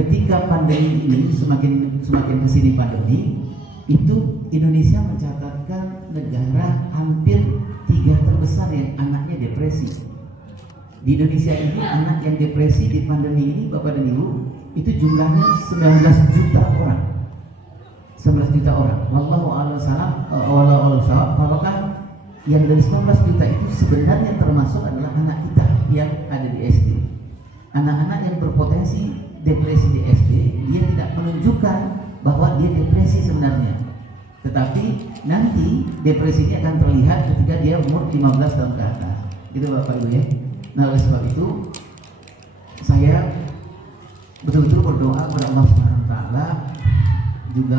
ketika pandemi ini semakin kesini pandemi, itu Indonesia mencatatkan negara hampir 3 terbesar yang anaknya depresi. Di Indonesia ini anak yang depresi di pandemi ini, Bapak dan Ibu, itu jumlahnya 19 juta orang. 19 juta orang. Wallahu a'lam bishawab. Apakah yang dari 19 juta itu sebenarnya termasuk adalah anak kita yang ada di SD? Anak-anak yang berpotensi depresi di SD, dia tidak menunjukkan bahwa dia depresi sebenarnya. Tetapi nanti depresi ini akan terlihat ketika dia umur 15 tahun ke atas. Gitu Bapak Ibu ya. Nah, oleh sebab itu saya betul-betul berdoa kepada Allah Subhanahu wa taala, juga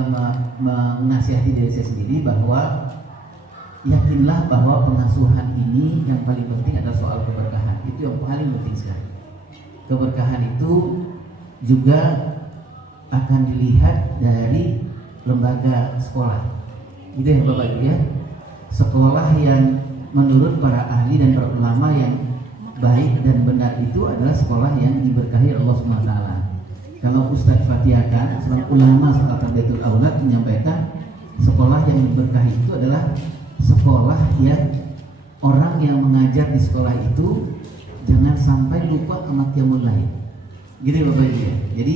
menasihati diri saya sendiri bahwa yakinlah bahwa pengasuhan ini yang paling penting adalah soal keberkahan. Itu yang paling penting sekali. Keberkahan itu juga akan dilihat dari lembaga sekolah. Gitu ya Bapak Ibu ya. Sekolah yang menurut para ahli dan para ulama yang baik dan benar itu adalah sekolah yang diberkahi Allah Subhanahu wa taala. Kalau Ustadz Fatihkan, seorang ulama sekolah Tarbiyatul Aulad menyampaikan, sekolah yang diberkahi itu adalah sekolah yang orang yang mengajar di sekolah itu jangan sampai lupa sama qiyamul lail. Gitu ya Bapak Ibu ya. Jadi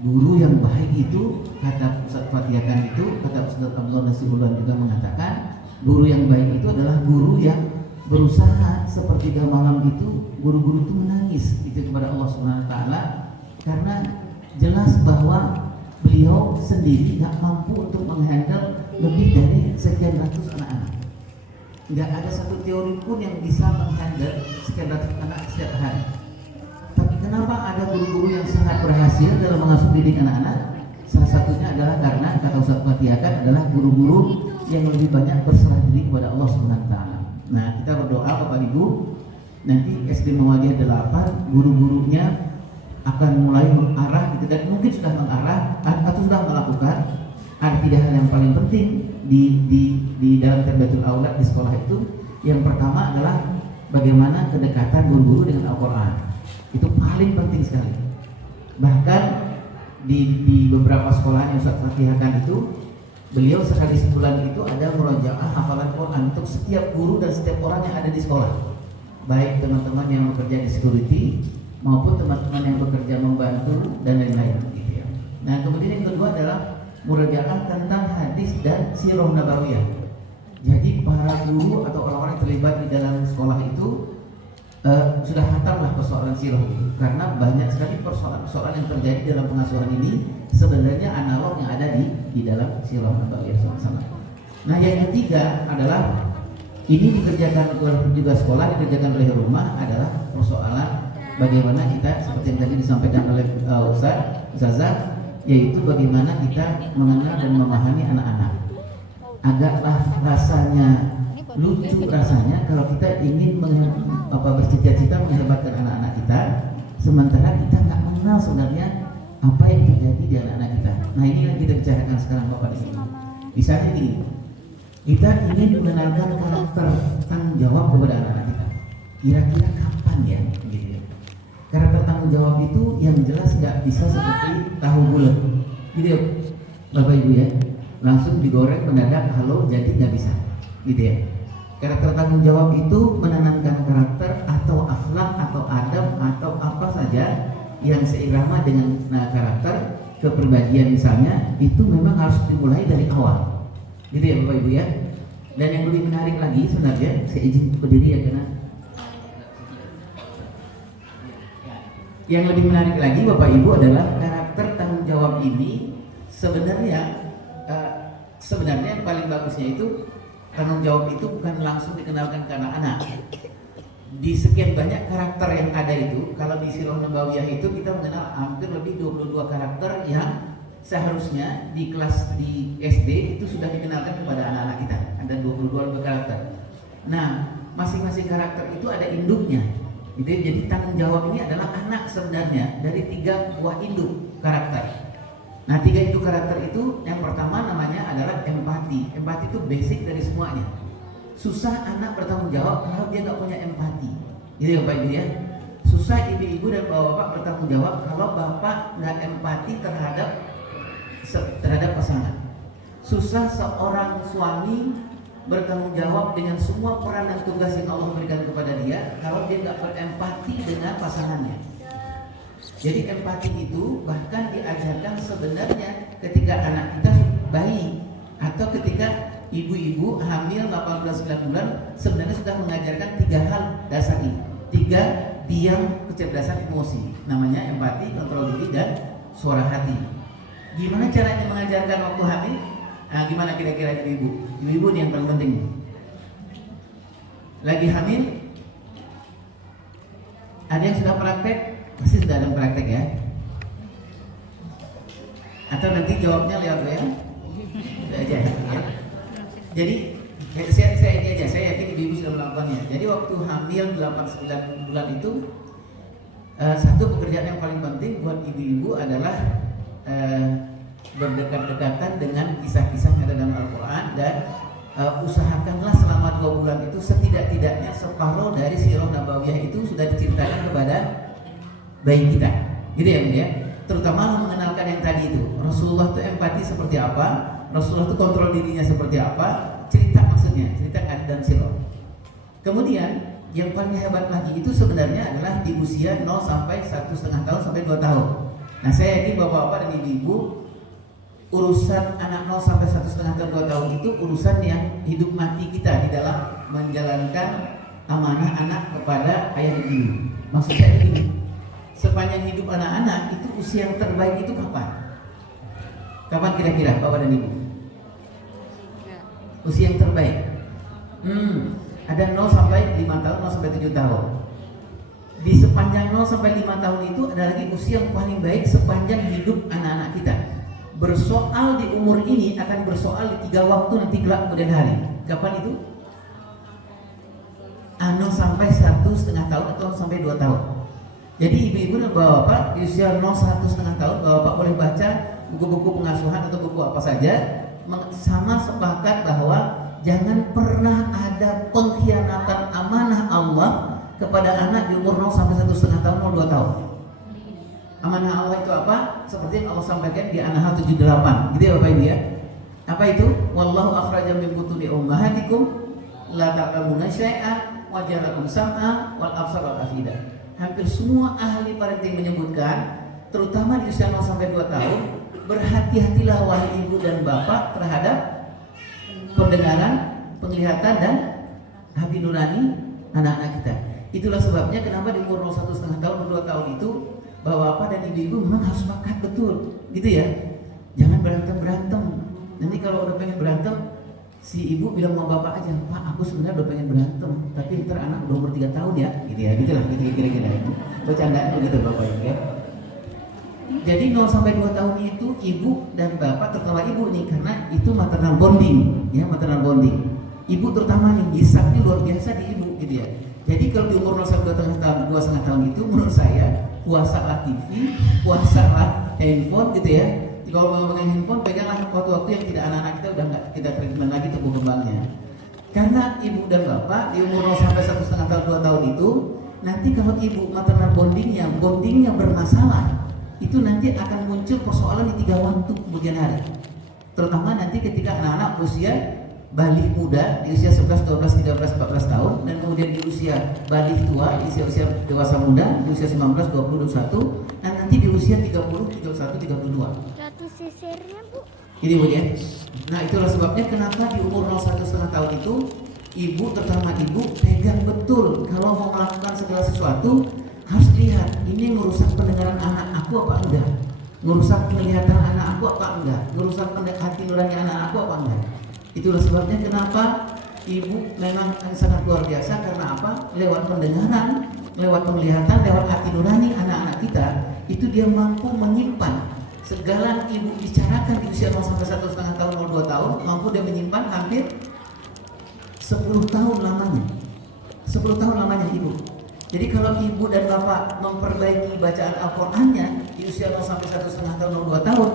guru yang baik itu, kata Ustadz Fatihkan itu, kata Ustadz Abdullah Nasibullah juga mengatakan, guru yang baik itu adalah guru yang berusaha sepertiga malam itu guru-guru itu menangis itu kepada Allah Subhanahu wa taala, karena jelas bahwa beliau sendiri nggak mampu untuk menghandle lebih dari sekian ratus anak-anak. Nggak ada satu teori pun yang bisa menghandle sekian ratus anak setiap hari. Tapi kenapa ada guru-guru yang sangat berhasil dalam mengasuh didik anak-anak? Salah satunya adalah karena kata Ustadz Fatihkan adalah guru-guru yang lebih banyak berserah diri kepada Allah Subhanahu wa taala. Nah, kita berdoa Bapak Ibu, nanti SD Muhammadiyah 8 guru-gurunya akan mulai mengarah gitu, dan mungkin sudah mengarah atau sudah melakukan ada 3 hal yang paling penting di dalam Tarbiyatul Aulad di sekolah itu. Yang pertama adalah bagaimana kedekatan guru-guru dengan Al-Qur'an. Itu paling penting sekali. Bahkan di beberapa sekolah yang Ustadz Fatihkan itu, beliau sekali sebulan itu ada murojaah hafalan Quran untuk setiap guru dan setiap orang yang ada di sekolah, baik teman-teman yang bekerja di security maupun teman-teman yang bekerja membantu dan lain-lain gitu ya. Nah, kemudian yang kedua adalah murojaah tentang hadis dan sirah nabawiyah. Jadi para guru atau orang-orang yang terlibat di dalam sekolah itu sudah hatamlah persoalan sirah itu, karena banyak sekali persoalan yang terjadi dalam pengasuhan ini sebenarnya analog yang ada di dalam sirah nabawiyah sama-sama. Nah, yang ketiga adalah ini dikerjakan oleh juga sekolah, dikerjakan oleh rumah, adalah persoalan bagaimana kita seperti yang tadi disampaikan oleh Ustazah, yaitu bagaimana kita mengenal dan memahami anak-anak. Agaklah rasanya lucu rasanya kalau kita ingin bercita-cita menghebatkan anak-anak kita, sementara kita nggak mengenal sebenarnya apa yang terjadi di anak-anak kita. Nah, ini yang kita bicarakan sekarang Bapak di sini. Di saat ini kita ingin mengenalkan karakter tanggung jawab kepada anak-anak kita. Kira-kira kapan ya? Gitu ya. Karakter tanggung jawab itu yang jelas nggak bisa seperti tahu bulat, gitu ya, Bapak Ibu ya. Langsung digoreng mendadak, halo jadi nggak bisa, gitu ya. Karakter tanggung jawab itu menanamkan karakter atau akhlak atau adab atau apa saja yang seirama dengan karakter kepribadian misalnya, itu memang harus dimulai dari awal, gitu ya Bapak Ibu ya. Dan yang lebih menarik lagi sebenarnya, saya izin berdiri ya karena yang lebih menarik lagi Bapak Ibu adalah karakter tanggung jawab ini sebenarnya yang paling bagusnya itu tanggung jawab itu bukan langsung dikenalkan ke anak-anak. Di sekian banyak karakter yang ada itu, kalau di Sirah Nabawiyah itu kita mengenal hampir lebih 22 karakter yang seharusnya di kelas di SD itu sudah dikenalkan kepada anak-anak kita. Ada 22 lebih karakter. Nah, masing-masing karakter itu ada induknya. Jadi tanggung jawab ini adalah anak sebenarnya dari 3 buah induk karakter. Nah, 3 induk karakter itu yang pertama namanya adalah empati. Empati itu basic dari semuanya. Susah anak bertanggung jawab kalau dia nggak punya empati. Gitu ya Pak Ibu ya. Susah ibu-ibu dan bapak-bapak bertanggung jawab kalau bapak nggak empati terhadap pasangan. Susah seorang suami bertanggung jawab dengan semua peran dan tugas yang Allah berikan kepada dia kalau dia nggak berempati dengan pasangannya. Jadi empati itu bahkan diajarkan sebenarnya ketika anak kita bayi atau ketika ibu-ibu hamil 18-9 bulan sebenarnya sudah mengajarkan 3 hal dasar ini. 3 diam, kecerdasan, emosi. Namanya empati, kontrol diri, dan suara hati. Gimana caranya mengajarkan waktu hamil? Nah, gimana kira-kira ibu-ibu? Ibu-ibu ini yang paling penting. Lagi hamil, ada yang sudah praktek? Pasti sudah ada praktek ya. Atau nanti jawabnya lewat WA? Sudah aja ya. Jadi saya yakin ibu-ibu sudah melakukannya. Jadi waktu hamil 8-9 bulan itu satu pekerjaan yang paling penting buat ibu-ibu adalah berdekat-dekatan dengan kisah-kisah yang ada dalam Al-Quran dan usahakanlah selama 2 bulan itu setidak-tidaknya separuh dari sirah nabawiyah itu sudah diceritakan kepada bayi kita, gitu ya Bu ya. Terutama mengenalkan yang tadi itu, Rasulullah itu empati seperti apa, Rasulullah itu kontrol dirinya seperti apa, cerita maksudnya, cerita dan sirah. Kemudian yang paling hebat lagi itu sebenarnya adalah di usia 0 sampai 1,5 tahun sampai 2 tahun. Nah saya yakin bapak-bapak dan ibu-ibu urusan anak 0 sampai 1,5 tahun 2 tahun itu urusan yang hidup mati kita di dalam menjalankan amanah anak kepada ayah dan ibu. Maksud saya begini, sepanjang hidup anak-anak itu usia yang terbaik itu kapan? Kapan kira-kira bapak dan ibu? Usia yang terbaik ada 0 sampai 5 tahun, 0 sampai 7 tahun. Di sepanjang 0 sampai 5 tahun itu ada lagi usia yang paling baik sepanjang hidup anak-anak kita. Bersoal di umur ini akan bersoal di 3 waktu nanti kelak kemudian hari. Kapan itu? 0 sampai 1,5 tahun atau sampai 2 tahun. Jadi ibu-ibu dan bapak-bapak di usia 0 1,5 tahun, bapak boleh baca buku-buku pengasuhan atau buku apa saja, sama sepakat bahwa jangan pernah ada pengkhianatan amanah Allah kepada anak di umur 0 sampai 1,5 tahun, 0 2 tahun. Amanah Allah itu apa? Seperti yang Allah sampaikan di An-Nahl 78. Gitu ya Bapak Ibu ya. Apa itu? Wallahu akhraja min butuni ummahatikum la ta'lamuna syai'an wa ja'alakum sam'a wal absara wal afida. Hampir semua ahli parenting menyebutkan, terutama di usia 0 sampai 2 tahun, berhati-hatilah wahai ibu dan bapak terhadap pendengaran, penglihatan, dan hati nurani anak-anak kita. Itulah sebabnya kenapa di umur 1,5 tahun, 2 tahun itu bapak-bapak dan ibu-ibu memang harus sepakat betul, gitu ya. Jangan berantem-berantem. Nanti kalau udah pengen berantem, si ibu bilang sama bapak aja, Pak, aku sebenarnya udah pengen berantem, tapi ntar anak udah umur 3 tahun ya, gitu ya, gitulah, gitu kira-kira. Bercandaan begitu bapak ya. Jadi 0 sampai 2 tahun itu ibu dan bapak, terutama ibu nih, karena itu maternal bonding, ya, maternal bonding. Ibu terutama nih, bisaknya luar biasa di ibu, gitu ya. Jadi kalau di umur 0 sampai 2,5 tahun, 2,5 tahun itu menurut saya puasalah TV, puasalah handphone, gitu ya. Kalau mau pegang handphone, peganglah waktu-waktu yang tidak anak-anak kita udah nggak kita treatment lagi tumbuh kembangnya. Karena ibu dan bapak di umur 0 sampai 1,5 tahun, 2 tahun itu, nanti kalau ibu maternal bondingnya bermasalah, itu nanti akan muncul persoalan di 3 waktu kemudian hari. Terutama nanti ketika anak-anak usia balik muda di usia 11, 12, 13, 14 tahun, dan kemudian di usia balik tua di usia dewasa muda di usia 19, 20, 21, dan nanti di usia 30, 31, 32. Ratu sisirnya Bu. Ini Bu ya. Nah itulah sebabnya kenapa di umur 0,1,5 tahun itu ibu, terutama ibu, pegang betul kalau mau melakukan segala sesuatu harus lihat ini merusak pendengaran anak aku apa enggak, merusak penglihatan anak aku apa enggak, merusak hati nurani anak aku apa enggak. Itulah sebabnya kenapa ibu memang sangat luar biasa, karena apa? Lewat pendengaran, lewat penglihatan, lewat hati nurani anak-anak kita, itu dia mampu menyimpan segala ibu bicarakan di usia 0 sampai 1,5 tahun, 0 2 tahun, mampu dia menyimpan hampir 10 tahun lamanya. 10 tahun lamanya ibu. Jadi kalau ibu dan bapak memperbaiki bacaan Al-Qur'annya di usia 0 sampai 1,5 tahun, 0 2 tahun,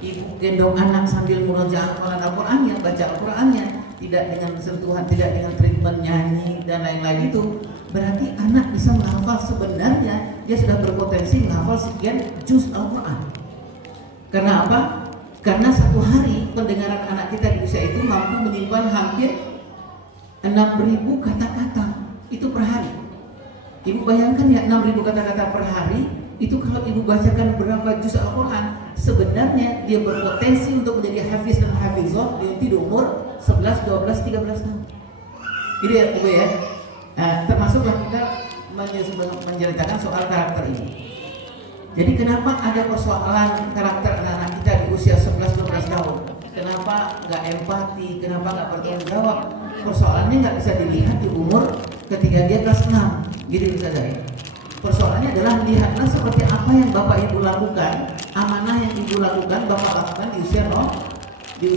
ibu gendong anak sambil murojaah hafalan Al-Qur'annya, baca Al-Qur'annya, tidak dengan sentuhan, tidak dengan treatment nyanyi dan lain-lain itu, berarti anak bisa menghafal, sebenarnya dia sudah berpotensi menghafal sekian juz Al-Quran. Karena apa? Karena satu hari pendengaran anak kita di usia itu mampu menyimpan hampir 6.000 kata-kata itu per hari. Ibu bayangkan ya, 6.000 kata-kata per hari itu kalau ibu bacakan berapa juz Al-Quran, sebenarnya dia berpotensi untuk menjadi hafiz dan hafizah di umur 11, 12, 13 tahun. Gitu ya ibu ya. Nah, termasuklah kita menceritakan soal karakter ini. Jadi kenapa ada persoalan karakter anak-anak kita di usia 11-12 tahun? Kenapa nggak empati? Kenapa nggak bertanggung jawab? Persoalannya nggak bisa dilihat di umur ketika dia kelas 6. Gitu bisa dari. Persoalannya adalah lihatlah seperti apa yang bapak ibu lakukan, amanah yang ibu lakukan, bapak lakukan di usia 0 dia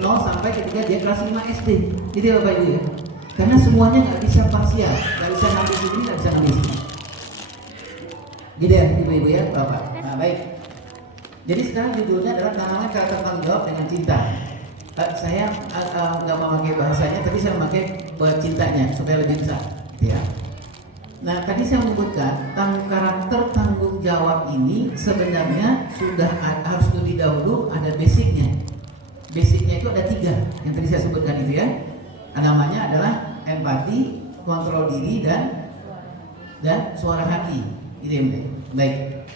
0 sampai ketika dia kelas 5 SD. Jadi bapak ibu ya. Karena semuanya nggak bisa parsial, nggak bisa ngambil sini, nggak bisa ngambil sini. Gitu ya ibu-ibu ya bapak. Nah baik. Jadi sekarang judulnya adalah tanaman karakter tanggung jawab dengan cinta. Saya nggak memakai bahasanya, tapi saya memakai cintanya supaya lebih besar. Ya. Nah tadi saya menyebutkan karakter tanggung jawab ini sebenarnya sudah harus lebih dahulu ada basicnya. Basicnya itu ada 3 yang tadi saya sebutkan itu ya. Namanya adalah empati, kontrol diri dan suara hati. Itu yang baik.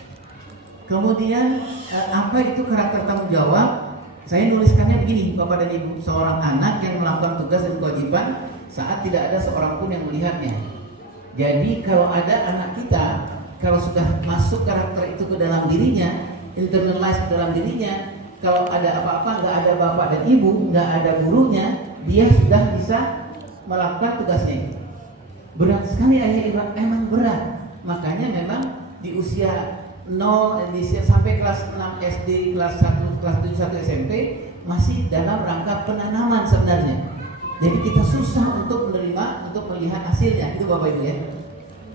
Kemudian apa itu karakter tanggung jawab? Saya nuliskannya begini, Bapak dan Ibu, seorang anak yang melakukan tugas dan kewajiban saat tidak ada seorang pun yang melihatnya. Jadi kalau ada anak kita, kalau sudah masuk karakter itu ke dalam dirinya, internalize ke dalam dirinya, kalau ada apa-apa nggak ada bapak dan ibu, nggak ada gurunya, dia sudah bisa melakukan tugasnya. Berat sekali ayah ibu, emang berat. Makanya memang di usia 0 sampai kelas 6 SD, kelas 1, kelas 7, 1 SMP masih dalam rangka penanaman sebenarnya. Jadi kita susah untuk menerima, untuk melihat hasilnya, itu Bapak Ibu ya.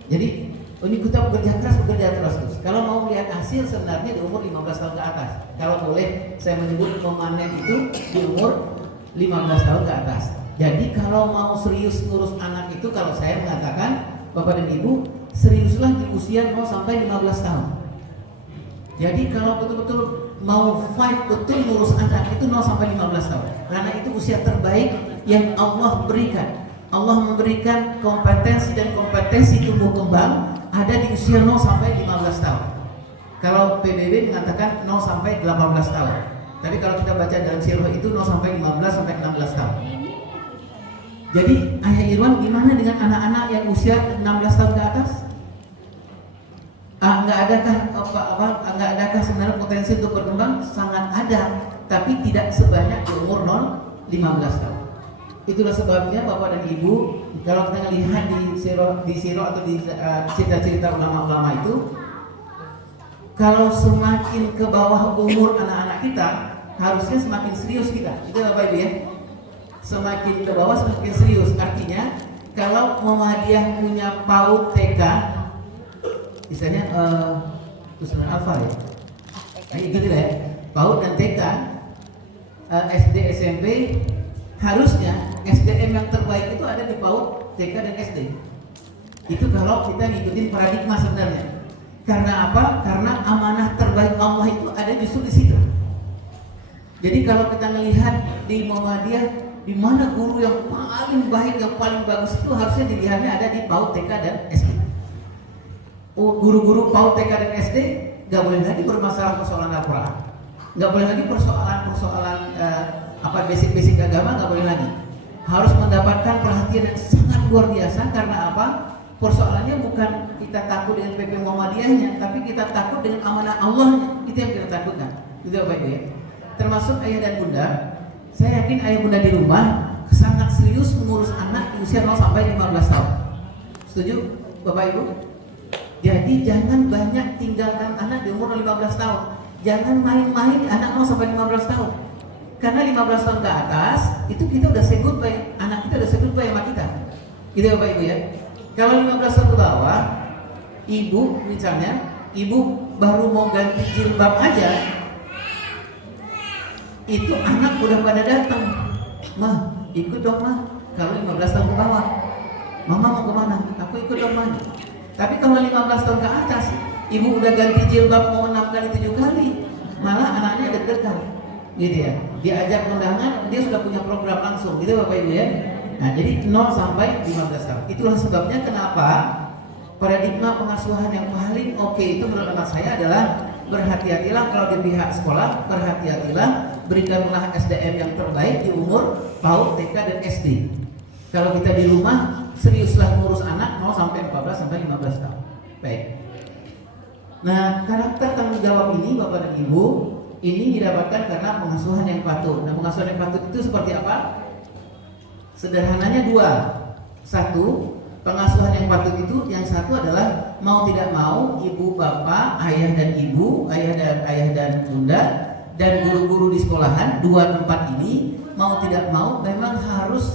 Jadi ini kita bekerja keras terus. Kalau mau melihat hasil sebenarnya di umur 15 tahun ke atas. Kalau boleh saya menyebut memanen itu di umur 15 tahun ke atas. Jadi kalau mau serius ngurus anak itu, kalau saya mengatakan Bapak dan Ibu, seriuslah di usia 0 sampai 15 tahun. Jadi kalau betul-betul mau fight betul ngurus anak itu 0 sampai 15 tahun. Karena itu usia terbaik yang Allah berikan. Allah memberikan kompetensi dan kompetensi tumbuh kembang ada di usia 0 sampai 15 tahun. Kalau PBB mengatakan 0 sampai 18 tahun. Tapi kalau kita baca dalam sirah itu 0 sampai 15 sampai 16 tahun. Jadi Ayah Irwan gimana dengan anak-anak yang usia 16 tahun ke atas? Nggak adakah sebenarnya potensi untuk berkembang? Sangat ada, tapi tidak sebanyak di umur 0-15 tahun. Itulah sebabnya Bapak dan Ibu, kalau kita lihat di sirah atau di cerita-cerita ulama-ulama itu, kalau semakin ke bawah umur anak-anak kita, harusnya semakin serius kita. Itu Bapak Ibu ya. Semakin ke bawah semakin serius. Artinya kalau Muhammadiyah punya PAUD TK, misalnya Usman Alfa ya, nah, gitu ya, PAUD dan TK, SD SMP, harusnya SDM yang terbaik itu ada di PAUD TK dan SD. Itu kalau kita ngikutin paradigma sebenarnya. Karena apa? Karena amanah terbaik Allah itu ada justru di situ. Jadi kalau kita melihat di Muhammadiyah, di mana guru yang paling baik, yang paling bagus itu harusnya dilihatnya ada di PAUD TK dan SD. Guru-guru PAUD TK dan SD nggak boleh lagi bermasalah persoalan Al-Quran, nggak boleh lagi persoalan basic-basic agama, nggak boleh lagi. Harus mendapatkan perhatian yang sangat luar biasa. Karena apa? Persoalannya bukan kita takut dengan PP Muhammadiyahnya, tapi kita takut dengan amanah Allahnya. Itu yang kita takutkan. Itu Bapak Ibu ya. Termasuk ayah dan bunda. Saya yakin ayah bunda di rumah sangat serius mengurus anak di usia 0 sampai 15 tahun. Setuju Bapak Ibu? Jadi jangan banyak tinggalkan anak di umur 15 tahun. Jangan main-main di anak 0 sampai 15 tahun. Karena 15 tahun ke atas itu kita udah say goodbye, anak kita udah say goodbye sama kita. Gitu Bapak Ibu ya. Kalau 15 tahun ke bawah, ibu misalnya, ibu baru mau ganti jilbab aja, itu anak udah pada datang, mah ikut dong mah. Kalau 15 tahun ke bawah, Mama mau kemana? Aku ikut dong Ma. Tapi kalau 15 tahun ke atas, ibu udah ganti jilbab mau 6 kali 7 kali, malah anaknya deg-degan, gitu ya. Diajak undangan, dia sudah punya program langsung, gitu Bapak Ibu ya. Nah, jadi 0 sampai 15 tahun. Itulah sebabnya kenapa paradigma pengasuhan yang paling oke itu menurut anak saya adalah berhati-hatilah kalau di pihak sekolah, berhati-hatilah berikanlah SDM yang terbaik di umur PAUD, TK dan SD. Kalau kita di rumah seriuslah ngurus anak 0 sampai 14 sampai 15 tahun. Baik. Nah, karakter tanggung jawab ini Bapak dan Ibu ini didapatkan karena pengasuhan yang patut. Nah, pengasuhan yang patut itu seperti apa? Sederhananya dua. Satu, pengasuhan yang patut itu yang satu adalah mau tidak mau ibu bapak, ayah dan ibu, ayah dan bunda dan guru-guru di sekolahan dua tempat ini mau tidak mau memang harus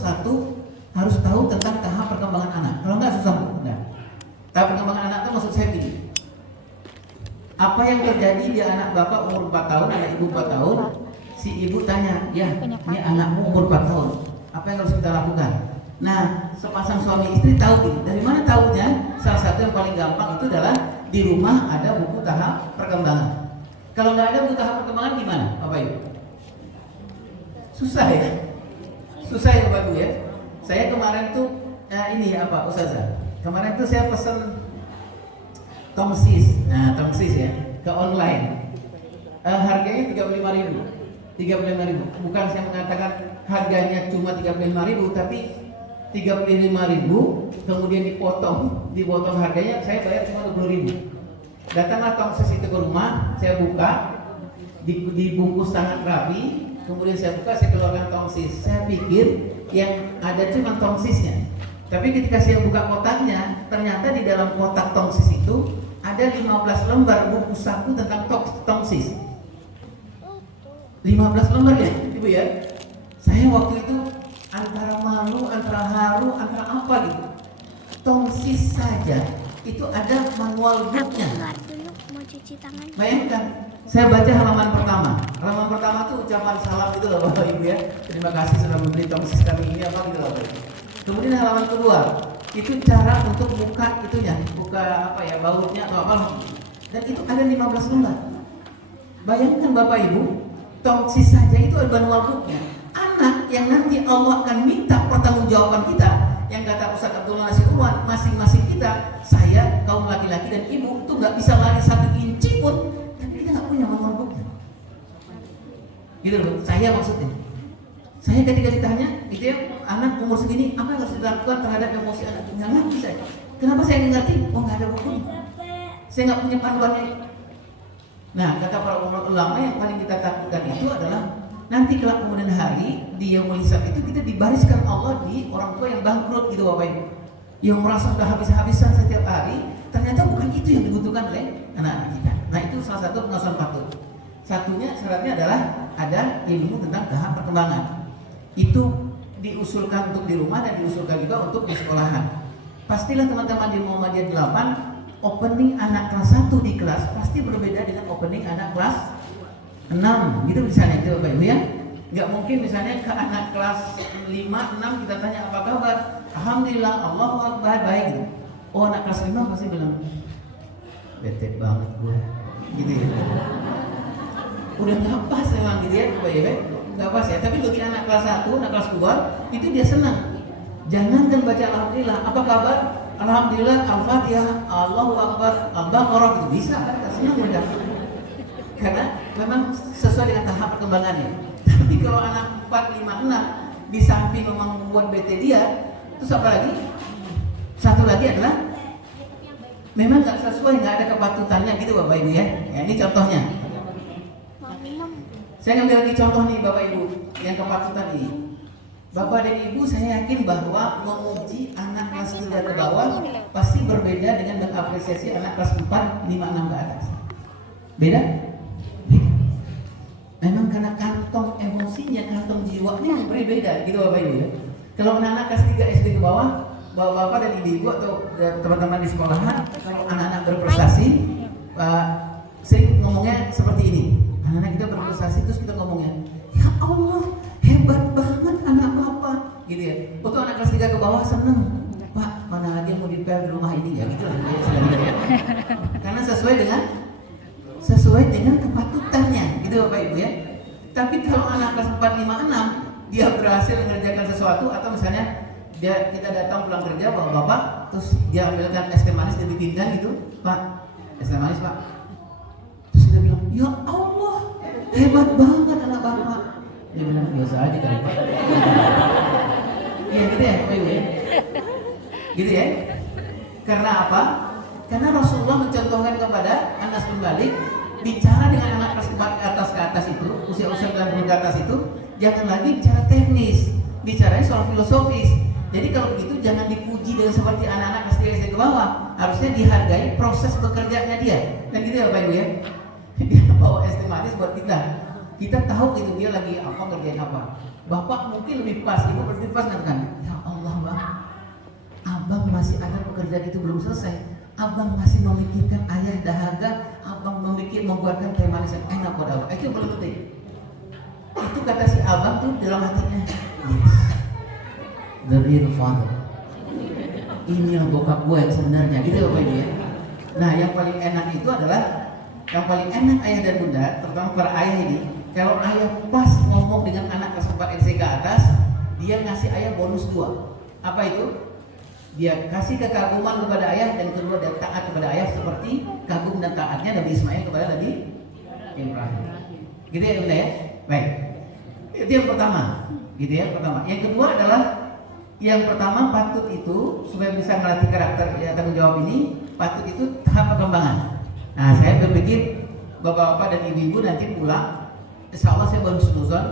tahu tentang tahap perkembangan anak. Kalau enggak susah. Nah, tahap perkembangan anak itu maksud saya gini. Apa yang terjadi di anak bapak umur 4 tahun, anak ibu 4 tahun, si ibu tanya, ya ini anakmu umur 4 tahun, apa yang harus kita lakukan? Nah, sepasang suami istri tahu nih. Dari mana tahunya? Salah satu yang paling gampang itu adalah di rumah ada buku tahap perkembangan. Kalau nggak ada buku tahap perkembangan gimana, Bapak Ibu? Susah ya? Susah ya Bapak Ibu ya? Saya kemarin tuh ini apa Ustazah? Kemarin tuh saya pesen tongsis, nah tongsis ya, ke online. Harganya 35.000. 35.000. Bukan saya mengatakan harganya cuma 35.000, tapi 35.000 kemudian dipotong harganya saya bayar cuma 20.000. Datanglah tongsis itu ke rumah, saya buka, dibungkus sangat rapi, kemudian saya buka, saya keluarkan tongsis. Saya pikir yang ada cuma tongsisnya, tapi ketika saya buka kotaknya, ternyata di dalam kotak tongsis itu ada 15 lembar buku saku tentang tongsis. 15 lembar ya, Ibu ya. Saya waktu itu antara malu, antara haru, antara apa gitu. Tongsis saja itu ada manual booknya. Bayangkan, saya baca halaman pertama. Halaman pertama tuh ucapan salam gitu loh Bapak Ibu ya. Terima kasih sudah membeli tongsis kami ini apa gitu loh. Kemudian halaman kedua, itu cara untuk buka itunya, buka apa ya, bautnya atau apa. Dan itu ada 15 lembar. Bayangkan Bapak Ibu, tongsis saja itu ada manual booknya. Anak yang nanti Allah akan minta pertanggungjawaban kita, yang kata Ustaz Abdullah Nasirullah, masing-masing kita, saya kaum laki-laki dan ibu itu nggak bisa lari 1 inci pun, tapi kita nggak punya manual booknya. Gitu loh, saya maksudnya. Saya ketika ditanya, itu ya anak umur segini, apa yang harus dilakukan terhadap emosi anak? Nggak ngerti saya. Kenapa saya nggak ngerti? Oh nggak ada bukunya. Saya nggak punya panduannya. Nah, kata para ulama yang paling kita takutkan itu adalah nanti kelak kemudian hari di yaumul hisab itu kita dibariskan Allah di orang tua yang bangkrut gitu Bapak Ibu, yang merasa sudah habis-habisan setiap hari, ternyata bukan itu yang dibutuhkan oleh anak-anak kita. Nah, itu salah satu pengasuhan patut. Satunya syaratnya adalah ada ilmu tentang tahap perkembangan. Itu diusulkan untuk di rumah dan diusulkan juga untuk di sekolahan. Pastilah teman-teman di Muhammadiyah 8 opening anak kelas 1 di kelas pasti berbeda dengan opening anak kelas 6 gitu misalnya itu Bapak Ibu ya. Nggak mungkin misalnya ke anak kelas 5, 6 kita tanya apa kabar, alhamdulillah, Allahu Akbar, baik gitu. Oh anak kelas 5 pasti bilang bete banget gue gitu ya. Udah nggak pas memang gitu ya Bapak Ibu, nggak pas ya. Tapi bagi anak kelas 1, anak kelas 2 itu dia senang. Jangan kan baca alhamdulillah, apa kabar? Alhamdulillah, Al-Fatihah, Allahu Akbar, Al-Baqarah itu bisa kan? Senang mereka. Karena memang sesuai dengan tahap perkembangannya. Tapi kalau anak 4, 5, 6 di samping memang membuat bete dia, terus apa lagi? Satu lagi adalah memang nggak sesuai, nggak ada kepatutannya gitu Bapak Ibu ya. Ya ini contohnya. Saya ngambil lagi contoh nih Bapak Ibu yang kepatutan ini. Bapak dan Ibu saya yakin bahwa menguji anak kelas 3 ke bawah pasti berbeda dengan mengapresiasi anak kelas 4, 5, 6 ke atas. Beda? Memang karena kantong emosinya, kantong jiwanya berbeda gitu Bapak Ibu ya. Kalau anak-anak kelas 3 SD ke bawah, bapak dan ibu atau teman-teman di sekolahan, kalau anak-anak berprestasi, sering ngomongnya seperti ini. Anak-anak kita berprestasi terus kita ngomongnya, ya Allah hebat banget anak bapak, gitu ya. Untuk anak kelas 3 ke bawah seneng, Pak dititipkan di rumah ini ya gitu lah ya. Karena sesuai dengan kepatutannya gitu Bapak Ibu ya. Tapi kalau anak kelas 4, 5, 6 dia berhasil mengerjakan sesuatu, atau misalnya kita datang pulang kerja bawa bapak, terus dia ambilkan es teh manis, dia bikinkan gitu, Pak, es teh manis Pak. Terus dia bilang, ya Allah, hebat banget anak bapak. Dia bilang, biasa aja kali Pak. Iya gitu ya Bapak Ibu ya. Gitu ya. Karena apa? Karena Rasulullah mencontohkan kepada Anas bin Malik, bicara dengan anak kelas 4 ke atas itu, usia-usia 90 ke atas itu, jangan lagi bicara teknis, bicaranya soal filosofis. Jadi kalau begitu jangan dipuji dengan seperti anak-anak kelas 3 SD ke bawah. Harusnya dihargai proses bekerjanya dia. Dan gitu ya Bapak Ibu ya. Dia bawa es teh manis buat kita. Kita tahu gitu dia lagi apa, ngerjain apa. Bapak mungkin lebih pas, ibu lebih pas mengatakan, ya Allah Bang, abang masih ada pekerjaan itu belum selesai. Abang masih memikirkan ayah dahaga, abang membuatkan teh manis yang enak buat abang. Itu yang paling penting. Itu kata si abang tuh dalam hatinya, yes, the real father. Inilah bokap gue yang sebenarnya, gitu Bapak Ibu ya. Nah, yang paling enak itu adalah, yang paling enak ayah dan bunda, terutama para ayah ini, kalau ayah pas ngomong dengan anak kelas 4 SD ke atas, dia ngasih ayah bonus 2. Apa itu? Dia kasih kekaguman kepada ayah, dan kedua dia taat kepada ayah seperti kagum dan taatnya Nabi Ismail kepada Nabi Ibrahim. Gitu ya bunda ya? Baik. Itu yang pertama. Gitu ya, pertama. Yang kedua adalah, yang pertama patut itu supaya bisa melatih karakter ya, tanggung jawab ini, patut itu tahap perkembangan. Nah, saya berpikir bapak-bapak dan ibu-ibu nanti pulang, insya Allah saya baru sunuzon.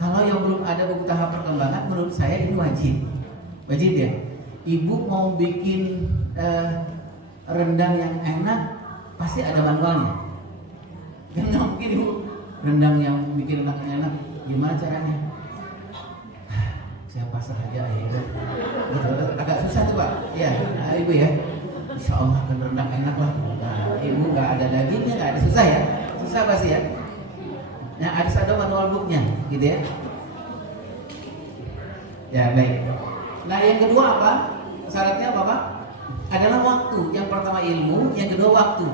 Kalau yang belum ada buku tahap perkembangan, menurut saya ini wajib. Wajib ya. Ibu mau bikin rendang yang enak, pasti ada manualnya. Kan nggak mungkin ibu rendang yang bikin enak, gimana caranya? Saya pasrah aja ya. Gitu. Agak susah tuh Pak. Ya, nah, ibu ya. Insya Allah akan rendang enak lah. Nah, ibu nggak ada dagingnya, nggak ada, susah ya. Susah pasti ya. Nah, ada manual booknya, gitu ya. Ya baik. Nah, yang kedua apa? Syaratnya apa Pak? Adalah waktu. Yang pertama ilmu, yang kedua waktu.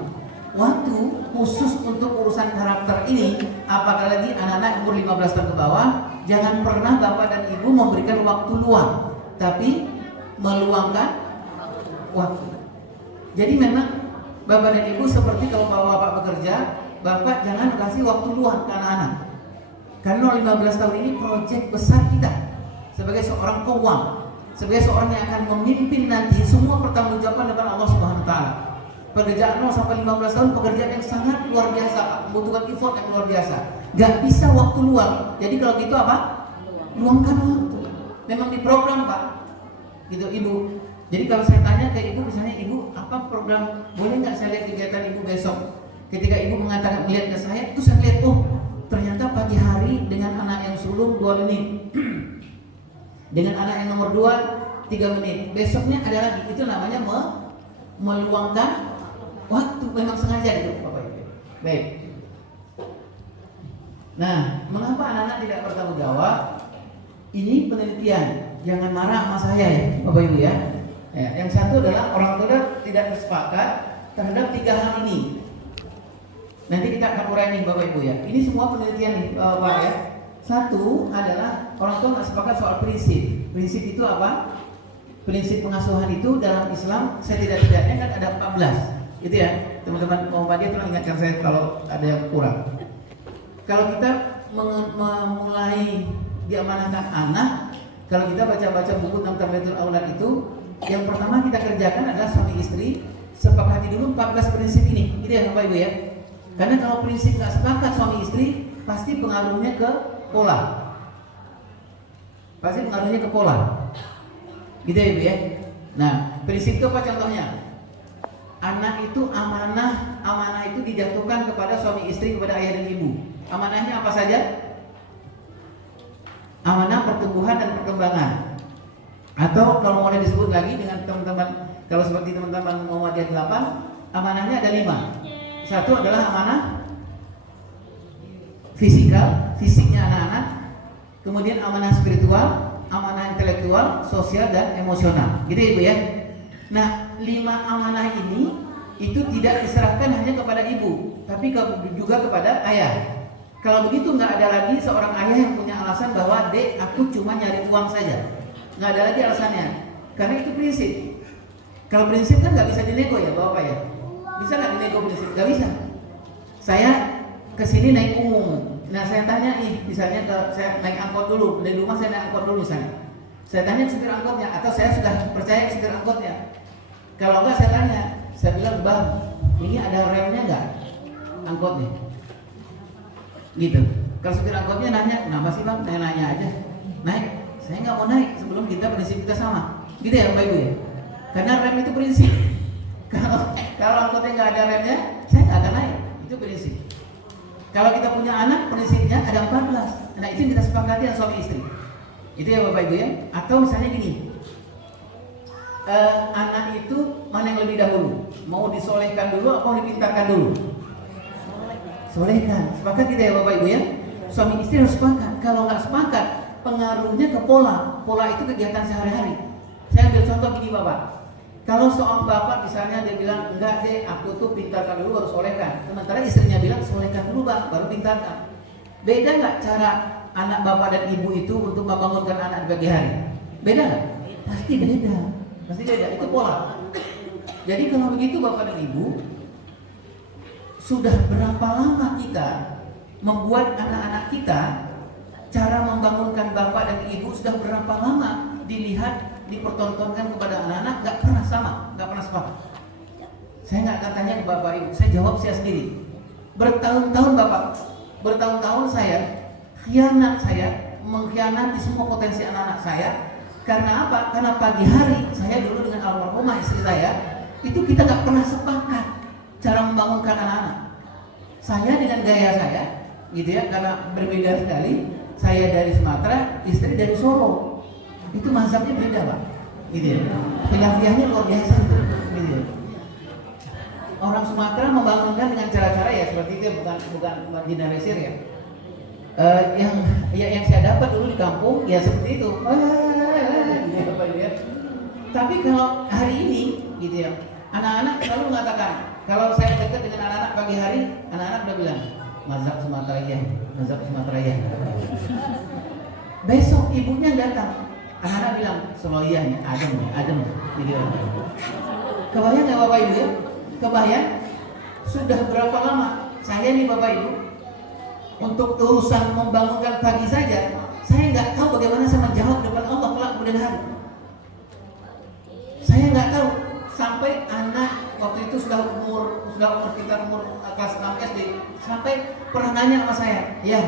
Waktu khusus untuk urusan karakter ini, apalagi anak-anak umur 15 tahun ke bawah, jangan pernah bapak dan ibu memberikan waktu luang, tapi meluangkan waktu. Jadi memang bapak dan ibu seperti kalau bapak bekerja, bapak jangan kasih waktu luang ke anak-anak. Karena 15 tahun ini proyek besar kita sebagai seorang kawam, sebagai seorang yang akan memimpin nanti semua pertanggungjawaban depan Allah Subhanahu wa taala. Pekerjaan 0 sampai 15 tahun pekerjaan yang sangat luar biasa Pak, membutuhkan effort yang luar biasa. Gak bisa waktu luang. Jadi kalau gitu apa? Luangkan waktu. Memang diprogram Pak. Gitu Ibu. Jadi kalau saya tanya ke Ibu, misalnya Ibu apa program, boleh nggak saya lihat kegiatan Ibu besok? Ketika Ibu mengatakan melihat ke saya, itu saya lihat, oh ternyata pagi hari dengan anak yang sulung 2 menit, dengan anak yang nomor 2 3 menit. Besoknya ada lagi. Itu namanya meluangkan waktu, memang sengaja itu Bapak Ibu. Baik. Nah, mengapa anak-anak tidak bertanggung jawab? Ini penelitian. Jangan marah sama saya ya, Bapak Ibu ya. Yang satu adalah orang tua tidak bersepakat terhadap 3 hal ini. Nanti kita akan uraikan nih Bapak Ibu ya. Ini semua penelitian nih Bapak ya. Satu adalah orang tua tidak sepakat soal prinsip. Prinsip itu apa? Prinsip pengasuhan itu dalam Islam setidak-tidaknya kan ada 14. Gitu ya, teman-teman Muhammadiyah tolong ingatkan saya kalau ada yang kurang. Kalau kita memulai diamanahkan anak, kalau kita baca-baca buku tentang Tarbiyatul Aulad itu, yang pertama kita kerjakan adalah suami istri sepakati dulu 14 prinsip ini. Gitu ya Bapak Ibu ya. Karena kalau prinsip nggak sepakat suami istri, pasti pengaruhnya ke pola. Pasti pengaruhnya ke pola. Gitu ya Ibu ya. Nah, prinsip itu apa contohnya? Anak itu amanah itu dijatuhkan kepada suami istri, kepada ayah dan ibu. Amanahnya apa saja? Amanah pertumbuhan dan perkembangan. Atau kalau boleh disebut lagi dengan teman-teman, kalau seperti teman-teman Muhammadiyah 8, amanahnya ada 5. Satu adalah amanah fisiknya anak-anak. Kemudian amanah spiritual, amanah intelektual, sosial dan emosional. Gitu ya Ibu ya. Nah, 5 amanah ini itu tidak diserahkan hanya kepada ibu, tapi juga kepada ayah. Kalau begitu nggak ada lagi seorang ayah yang punya alasan bahwa dek aku cuma nyari uang saja, nggak ada lagi alasannya, karena itu prinsip. Kalau prinsip kan nggak bisa dinego ya bapak ya, bisa nggak dinego prinsip? Nggak bisa. Saya kesini naik umum, nah saya tanya misalnya saya naik angkot dulu, dari rumah saya naik angkot dulu misalnya, saya tanya supir angkotnya atau saya sudah percaya supir angkotnya. Kalau enggak saya tanya, saya bilang bang, ini ada remnya nggak angkotnya? Gitu. Kalau supir angkotnya nanya, kenapa sih bang? Nanya aja. Naik, saya nggak mau naik sebelum prinsip kita sama. Gitu ya Bapak Ibu ya. Karena rem itu prinsip. Kalau angkotnya nggak ada remnya, saya nggak akan naik. Itu prinsip. Kalau kita punya anak, prinsipnya ada 14. Nah itu yang kita sepakati yang suami istri. Itu ya Bapak Ibu ya. Atau misalnya gini, anak itu mana yang lebih dahulu? Mau disolehkan dulu atau dipintarkan dulu? Solehkan. Sepakat kita ya Bapak Ibu ya. Suami istri harus sepakat. Kalau nggak sepakat, pengaruhnya ke pola. Pola itu kegiatan sehari-hari. Saya ambil contoh gini Bapak. Kalau seorang bapak misalnya dia bilang, enggak deh, aku tuh pintarkan dulu baru solehkan. Sementara istrinya bilang, solehkan dulu bang, baru pintarkan. Beda nggak cara anak bapak dan ibu itu untuk membangunkan anak di pagi hari? Beda nggak? Pasti beda. Pasti beda. Itu pola. Jadi kalau begitu bapak dan ibu, sudah berapa lama kita membuat anak-anak kita, cara membangunkan bapak dan ibu sudah berapa lama dilihat, dipertontonkan kepada anak-anak, nggak pernah sama, nggak pernah sepakat. Saya nggak akan tanya ke bapak ibu, saya jawab saya sendiri. Bertahun-tahun bapak, bertahun-tahun saya mengkhianati semua potensi anak-anak saya. Karena apa? Karena pagi hari saya dulu dengan almarhumah istri saya, itu kita nggak pernah sepakat cara membangunkan anak-anak. Saya dengan gaya saya, gitu ya, karena berbeda sekali. Saya dari Sumatera, istri dari Solo. Itu mazhabnya beda Pak, gitu ya. Khilafiyahnya luar biasa gitu ya. Orang Sumatera membangunkan dengan cara-cara ya seperti itu, bukan generalisir ya. Yang saya dapat dulu di kampung ya seperti itu. Tapi kalau hari ini, gitu ya, anak-anak selalu mengatakan, kalau saya dekat dengan anak-anak pagi hari, anak-anak udah bilang, mazhab Sumatera ya, mazhab Sumatera ya. Besok ibunya datang. Anak-anak bilang, Soloiyah adem, gitu. Kebayang nggak Bapak Ibu ya? Kebayang? Sudah berapa lama saya nih Bapak Ibu, untuk urusan membangunkan pagi saja, saya nggak tahu bagaimana saya menjawab depan Allah kelak kemudian hari. Saya nggak tahu sampai anak waktu itu sudah umur sekitar umur kelas 6 SD, sampai pernah nanya sama saya, ya,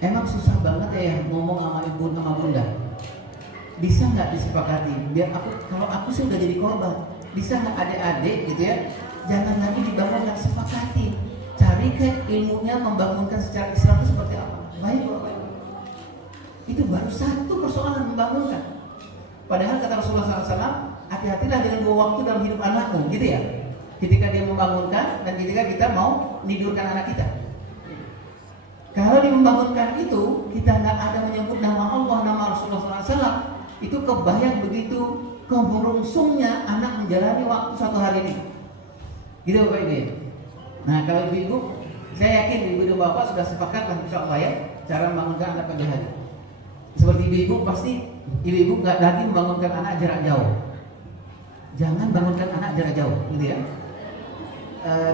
emang susah banget ya ngomong sama ibu sama bunda. Bisa nggak disepakati? Biar kalau aku sih udah jadi korban, bisa nggak adik-adik gitu ya? Jangan lagi dibangunkan, sepakati. Cari ke ilmunya membangunkan secara Islam itu seperti apa? Baik Bapak. Itu baru satu persoalan membangunkan. Padahal kata Rasulullah SAW, hati-hatilah dengan dua waktu dalam hidup anakmu, gitu ya. Ketika dia membangunkan dan ketika kita mau nidurkan anak kita. Kalau dia membangunkan itu, kita nggak ada menyebut nama Allah, nama Rasulullah SAW. Itu kebayang begitu kemerungsungnya anak menjalani waktu satu hari ini. Gitu Bapak Ibu. Nah kalau ibu-ibu, saya yakin ibu dan bapak sudah sepakat lah insya Allah ya, cara membangunkan anak pagi hari. Seperti ibu-ibu, pasti ibu-ibu nggak lagi membangunkan anak jarak jauh. Jangan bangunkan anak jarak jauh, gitu ya.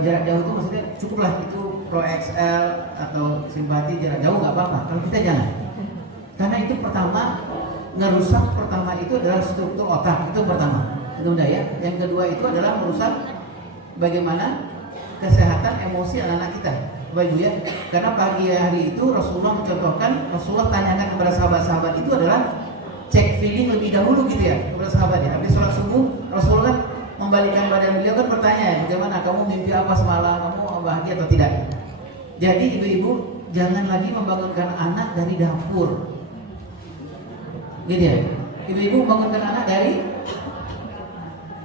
Jarak jauh itu maksudnya cukuplah itu Pro XL atau simpati jarak jauh nggak apa-apa. Kalau kita jangan, karena itu pertama ngerusak, pertama itu adalah struktur otak, itu pertama, itu udah ya. Yang kedua itu adalah merusak bagaimana kesehatan emosi anak-anak kita, Bapak Ibu ya. Karena pagi hari itu Rasulullah mencontohkan, Rasulullah tanyakan kepada sahabat-sahabat itu adalah cek feeling lebih dahulu gitu ya kepada sahabat ya. Habis sholat subuh Rasulullah membalikkan badan beliau kan bertanya, bagaimana kamu mimpi apa semalam, kamu bahagia atau tidak. Jadi ibu-ibu jangan lagi membangunkan anak dari dapur. Gitu ya. Ibu-ibu membangunkan anak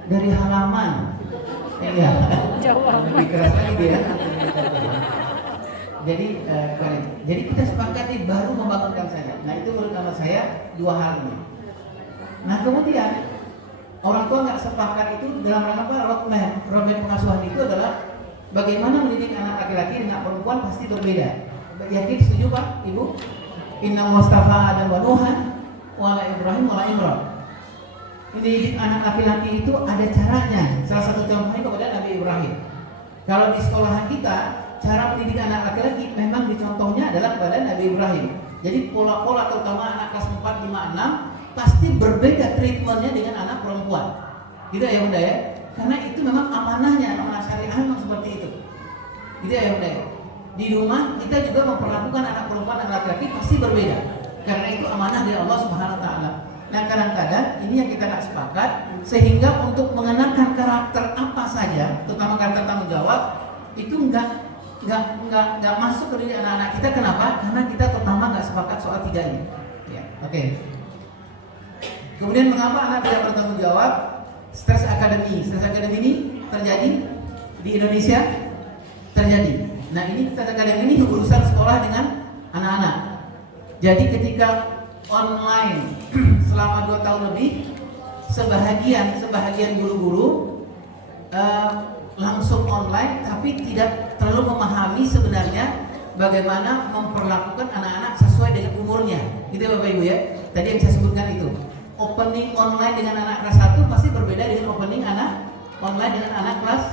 dari halaman. Iya. Lebih keras lagi ya. Jadi kita sepakati baru membangunkan saja. Nah itu menurut nama saya dua hal ini. Nah kemudian Orang tua nggak sepakat itu dalam rangka apa? Roadmap pengasuhan itu adalah bagaimana mendidik anak laki-laki dan anak perempuan pasti berbeda. Yakin setuju Pak, Ibu? Inna Mustafa Adam wa Nuhan wala Ibrahim wala Imran. Mendidik anak laki-laki itu ada caranya. Salah satu contohnya kepada Nabi Ibrahim. Kalau di sekolahan kita, cara mendidik anak laki-laki memang dicontohnya adalah kepada Nabi Ibrahim. Jadi pola-pola terutama anak kelas 4, 5, 6 pasti berbeda treatmentnya dengan anak perempuan. Gitu ya Bunda ya? Karena itu memang amanahnya, amanah syariah memang seperti itu. Gitu ya Bunda ya? Di rumah kita juga memperlakukan anak perempuan dan laki-laki pasti berbeda. Karena itu amanah dari Allah Subhanahu wa taala. Nah, kadang-kadang ini yang kita nggak sepakat, sehingga untuk mengenakan karakter apa saja, terutama karakter tanggung jawab, itu nggak masuk ke diri anak-anak kita. Kenapa? Karena kita terutama nggak sepakat soal 3 ini. Ya, oke. Kemudian mengapa anak tidak bertanggung jawab? Stres akademi ini terjadi di Indonesia, terjadi. Nah, ini stres akademi ini urusan sekolah dengan anak-anak. Jadi ketika online selama 2 tahun lebih, sebahagian guru-guru langsung online, tapi tidak terlalu memahami sebenarnya bagaimana memperlakukan anak-anak sesuai dengan umurnya. Gitu ya Bapak Ibu ya. Tadi yang saya sebutkan itu, opening online dengan anak kelas 1 pasti berbeda dengan opening anak online dengan anak kelas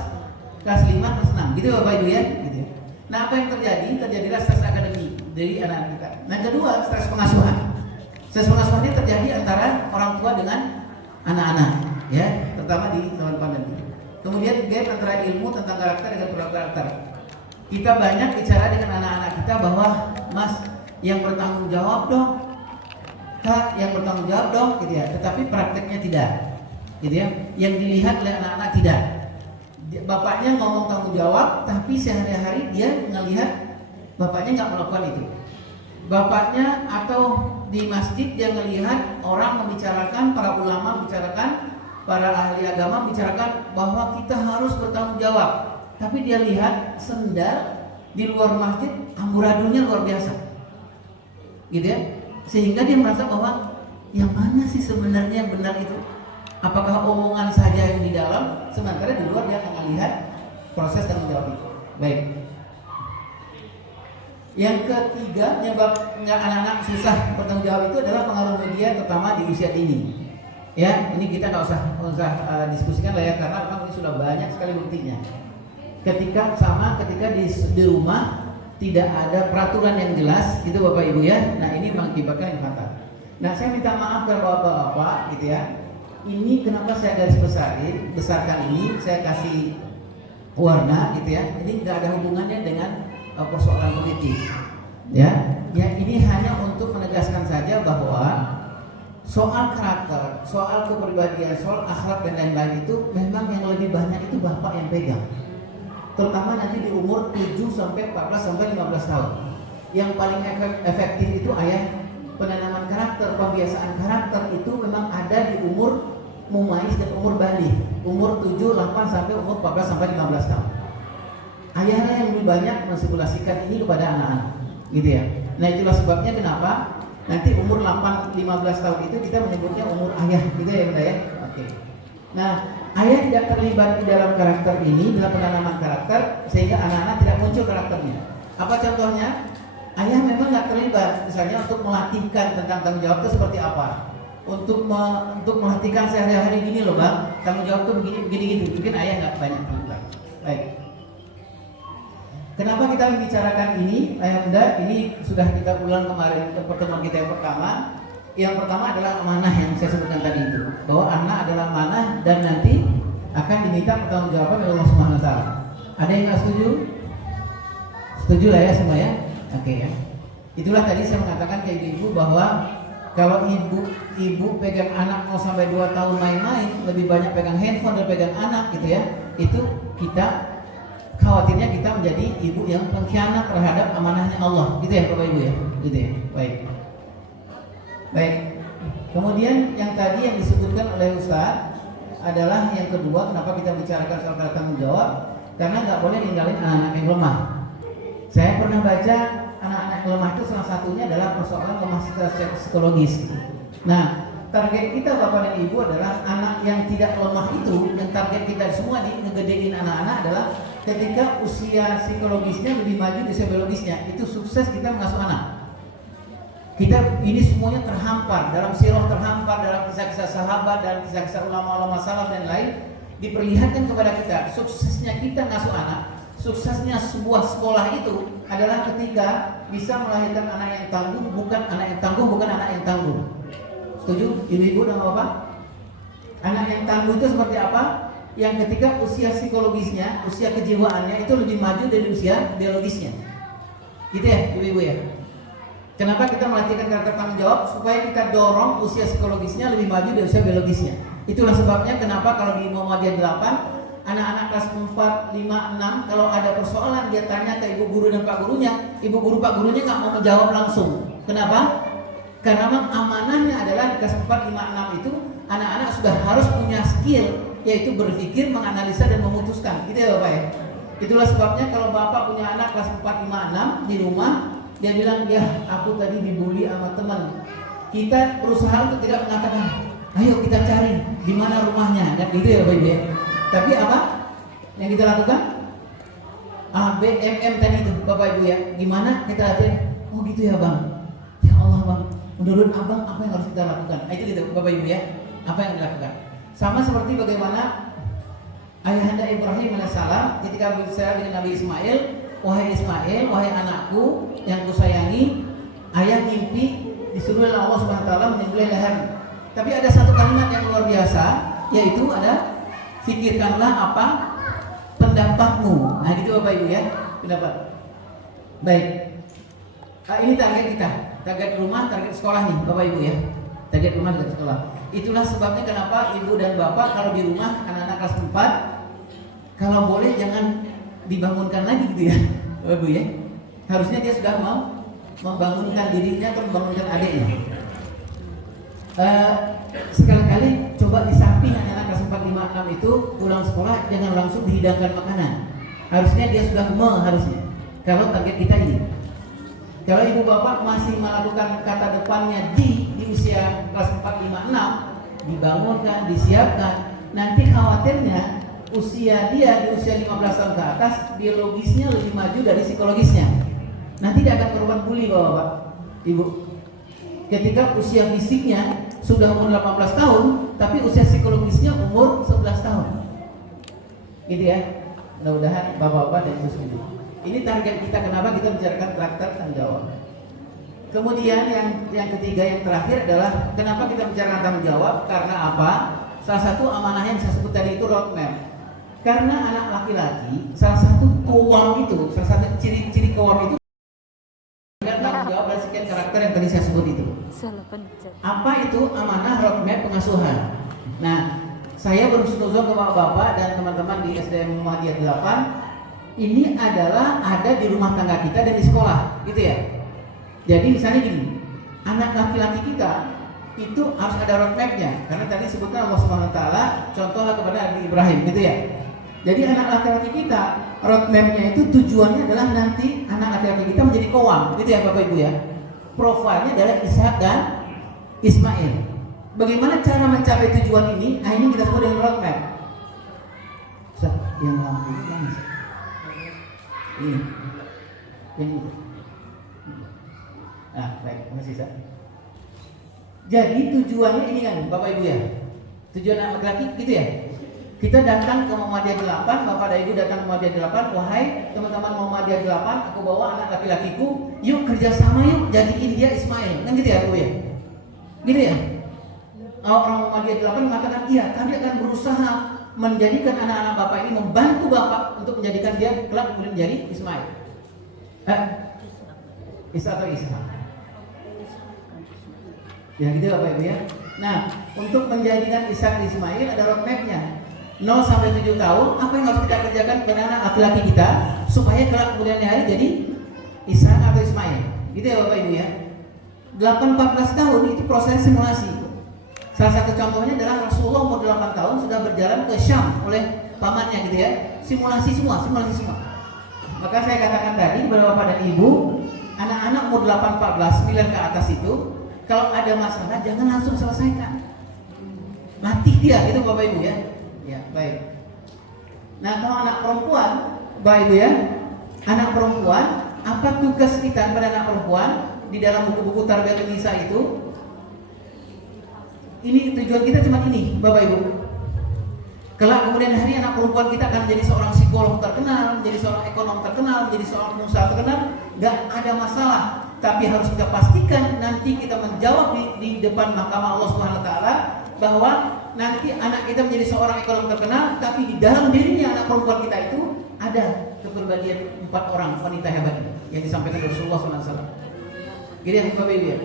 5, kelas 6. Gitu ya Bapak Ibu ya. Gitu. Nah, apa yang terjadi? Terjadilah stres akademi dari anak kita. Nah, kedua, stres pengasuhan. Stres pengasuhan ini terjadi antara orang tua dengan anak-anak, ya, terutama di zaman pandemi. Kemudian gap antara ilmu tentang karakter dengan perilaku karakter. Kita banyak bicara dengan anak-anak kita bahwa Mas yang bertanggung jawab dong, Kak yang bertanggung jawab dong, gitu ya. Tetapi prakteknya tidak, gitu ya. Yang dilihat oleh anak-anak tidak. Bapaknya ngomong tanggung jawab, tapi sehari-hari dia ngelihat bapaknya nggak melakukan itu. Bapaknya atau di masjid dia melihat orang membicarakan, para ulama membicarakan, para ahli agama membicarakan bahwa kita harus bertanggung jawab. Tapi dia lihat sendal di luar masjid, amburadunya luar biasa, gitu ya. Sehingga dia merasa bahwa yang mana sih sebenarnya yang benar itu? Apakah omongan saja yang di dalam, sementara di luar dia akan melihat proses tanggung jawab itu. Baik. Yang ketiga, penyebab anak-anak susah bertanggung jawab itu adalah pengaruh media, terutama di usia dini. Ya, ini kita nggak usah diskusikan lah ya, karena memang ini sudah banyak sekali buktinya. Ketika di rumah tidak ada peraturan yang jelas, gitu Bapak Ibu ya. Nah, ini mengakibatkan yang fatal. Nah, saya minta maaf kepada Bapak-bapak, gitu ya. Ini kenapa saya garis besarkan ini, saya kasih warna, gitu ya. Ini nggak ada hubungannya dengan persoalan politik, ya. Ya, ini hanya untuk menegaskan saja bahwa soal karakter, soal kepribadian, soal akhlak dan lain-lain itu memang yang lebih banyak itu bapak yang pegang. Terutama nanti di umur 7 sampai 14 sampai 15 tahun. Yang paling efektif itu ayah. Penanaman karakter, pembiasaan karakter itu memang ada di umur mumais dan umur balik, umur 7, 8 sampai umur 14 sampai 15 tahun. Ayahnya yang lebih banyak mensimulasikan ini kepada anak-anak, gitu ya. Nah, itulah sebabnya kenapa nanti umur 8, 15 tahun itu kita menyebutnya umur ayah, gitu ya Bunda ya. Oke. Nah, ayah tidak terlibat di dalam karakter ini, dalam penanaman karakter, sehingga anak-anak tidak muncul karakternya. Apa contohnya? Ayah memang nggak terlibat, misalnya untuk melatihkan tentang tanggung jawab itu seperti apa, untuk melatihkan sehari-hari gini loh bang, tanggung jawab itu begini, mungkin ayah nggak banyak terlibat. Baik. Kenapa kita membicarakan ini, ayah bunda? Ini sudah kita ulang kemarin ke pertemuan kita yang pertama. Yang pertama adalah amanah yang saya sebutkan tadi itu, bahwa anak adalah amanah dan nanti akan diminta pertanggungjawaban oleh Allah Subhanahu Wa Taala. Ada yang nggak setuju? Setuju lah ya semua ya. Oke ya. Itulah tadi saya mengatakan ke ibu bahwa kalau ibu pegang anak mau sampai 2 tahun main-main, lebih banyak pegang handphone dan pegang anak gitu ya. Itu kita khawatirnya kita menjadi ibu yang pengkhianat terhadap amanahnya Allah, gitu ya Bapak Ibu ya. Gitu ya. Baik. Kemudian yang tadi yang disebutkan oleh Ustaz adalah yang kedua, kenapa kita bicarakan soal tanggung jawab? Karena nggak boleh ninggalin anak-anak yang lemah. Saya pernah baca anak-anak yang lemah itu salah satunya adalah persoalan lemah secara psikologis. Nah, target kita Bapak dan Ibu adalah anak yang tidak lemah itu, yang target kita semua nih ngegedein anak-anak adalah ketika usia psikologisnya lebih maju dari usia biologisnya, itu sukses kita mengasuh anak. Kita ini semuanya terhampar dalam sirah, terhampar dalam kisah-kisah sahabat, dalam kisah-kisah ulama-ulama salaf dan lain, diperlihatkan kepada kita suksesnya kita ngasuh anak. Suksesnya sebuah sekolah itu adalah ketika bisa melahirkan anak yang tangguh, bukan anak yang tangguh, bukan anak yang tangguh. Setuju, ibu-ibu dan bapak? Anak yang tangguh itu seperti apa? Yang ketika usia psikologisnya, usia kejiwaannya itu lebih maju dari usia biologisnya. Gitu ya, ibu-ibu ya. Kenapa kita melatihkan karakter tanggung jawab? Supaya kita dorong usia psikologisnya lebih maju dari usia biologisnya. Itulah sebabnya kenapa kalau di Muhammadiyah 8 anak-anak kelas 4, 5, 6 kalau ada persoalan dia tanya ke ibu guru dan pak gurunya, ibu guru pak gurunya nggak mau menjawab langsung. Kenapa? Karena memang amanahnya adalah di kelas 4, 5, 6 itu anak-anak sudah harus punya skill, yaitu berpikir, menganalisa dan memutuskan. Gitu ya Bapak ya. Itulah sebabnya kalau Bapak punya anak kelas 4, 5, 6 di rumah, dia bilang, ya aku tadi dibully sama teman. Kita berusaha untuk tidak mengatakan, ayo kita cari di mana rumahnya, dan gitu ya Bapak Ibu ya. Tapi apa yang kita lakukan? A, B, M tadi itu Bapak Ibu ya. Gimana kita latihan? Oh gitu ya Bang. Ya Allah Bang, menurut Abang apa yang harus kita lakukan? Itu gitu Bapak Ibu ya. Apa yang dilakukan? Sama seperti bagaimana ayahanda Ibrahim alaihissalam ketika berbicara dengan Nabi Ismail, wahai Ismail, wahai anakku yang kusayangi, ayah mimpi disuruh oleh Allah Subhanahu wa taala menyembelih leher. Tapi ada satu kalimat yang luar biasa, yaitu ada pikirkanlah apa pendapatmu. Nah gitu Bapak Ibu ya, pendapat. Baik. Ini target kita, target rumah, target sekolah nih Bapak Ibu ya. Target rumah, target sekolah. Itulah sebabnya kenapa Ibu dan Bapak kalau di rumah anak-anak kelas 4 kalau boleh jangan dibangunkan lagi gitu ya Bapak Ibu ya. Harusnya dia sudah mau membangunkan dirinya atau membangunkan adiknya. Sekali-kali coba di samping anak-anak kelas 4, 5, 6 itu pulang sekolah jangan langsung dihidangkan makanan. Harusnya dia sudah harusnya. Kalau target kita ini. Kalau ibu bapak masih melakukan kata depannya di usia kelas 4, 5, 6 dibangunkan, disiapkan, nanti khawatirnya usia dia di usia 15 tahun ke atas biologisnya lebih maju dari psikologisnya. Nanti dia akan korban bully bapak, ibu. Ketika usia fisiknya sudah umur 18 tahun, tapi usia psikologisnya umur 11 tahun. Gitu ya. Mudah-mudahan bapak-bapak dan ibu-ibu. Ini target kita, kenapa kita bicarakan karakter tanggung jawab. Kemudian yang ketiga, yang terakhir adalah kenapa kita bicarakan tanggung jawab? Karena apa? Salah satu amanah yang saya sebut tadi itu roadmap. Karena anak laki-laki, salah satu kewam itu, salah satu ciri-ciri kewam itu tanggung jawab dan sekian karakter yang tadi saya sebut itu. Apa itu amanah roadmap pengasuhan? Nah, saya berhusnuzon ke bapak-bapak dan teman-teman di SDM Muhammadiyah 8. Ini adalah ada di rumah tangga kita dan di sekolah, gitu ya. Jadi misalnya gini, anak laki-laki kita itu harus ada roadmapnya. Karena tadi sebutkan Allah Subhanahu Wa Taala, contohlah kepada Nabi Ibrahim, gitu ya. Jadi anak laki-laki kita, roadmapnya itu tujuannya adalah nanti anak laki-laki kita menjadi qawam, gitu ya Bapak Ibu ya. Profilnya adalah Ishak dan Ismail. Bagaimana cara mencapai tujuan ini? Nah ini kita sebut dengan roadmap. Yang lampu ini. Ini. Nah, baik, masih sisa. Jadi tujuannya ini kan, Bapak Ibu ya. Tujuan anak laki-laki gitu ya. Kita datang ke Muhammadiyah 8, Bapak dan Ibu datang ke Muhammadiyah 8, wahai teman-teman Muhammadiyah 8, aku bawa anak laki-lakiku, yuk kerjasama yuk jadiin dia Ismail. Kan gitu ya, Bu ya. Gitu ya. Orang Muhammadiyah 8 mengatakan, iya, kami akan berusaha menjadikan anak-anak Bapak ini, membantu Bapak untuk menjadikan dia kelak kemudian menjadi Ismail. Isa atau Isa? Ya gitu Bapak Ibu ya. Nah, untuk menjadikan Isa dan Ismail ada roadmapnya. 0 sampai 7 tahun, apa yang harus kita kerjakan pada anak laki-laki kita supaya kelak kemudian hari jadi Isa atau Ismail. Gitu ya Bapak Ibu ya. 8-14 tahun itu proses simulasi. Salah satu contohnya adalah Rasulullah umur 8 tahun sudah berjalan ke Syam oleh pamannya gitu ya. Simulasi semua. Maka saya katakan tadi kepada Bapak dan Ibu, anak-anak umur 8, 14, 9 ke atas itu Kalau ada masalah jangan langsung selesaikan. Latih dia, itu Bapak Ibu ya. Ya, baik. Nah, kalau anak perempuan, Bapak Ibu ya, anak perempuan, apa tugas kita pada anak perempuan di dalam buku-buku Tarbiyatul Nisa itu? Ini tujuan kita cuma ini, Bapak Ibu. Kelak kemudian hari anak perempuan kita akan menjadi seorang psikolog terkenal, menjadi seorang ekonom terkenal, menjadi seorang pengusaha terkenal, nggak ada masalah. Tapi harus kita pastikan nanti kita menjawab di depan mahkamah Allah Subhanahu Wa Taala bahwa nanti anak kita menjadi seorang ekonom terkenal, tapi di dalam dirinya anak perempuan kita itu ada kepribadian 4 orang wanita hebat yang disampaikan Rasulullah SAW. Jadi yang Bapak Ibu ya,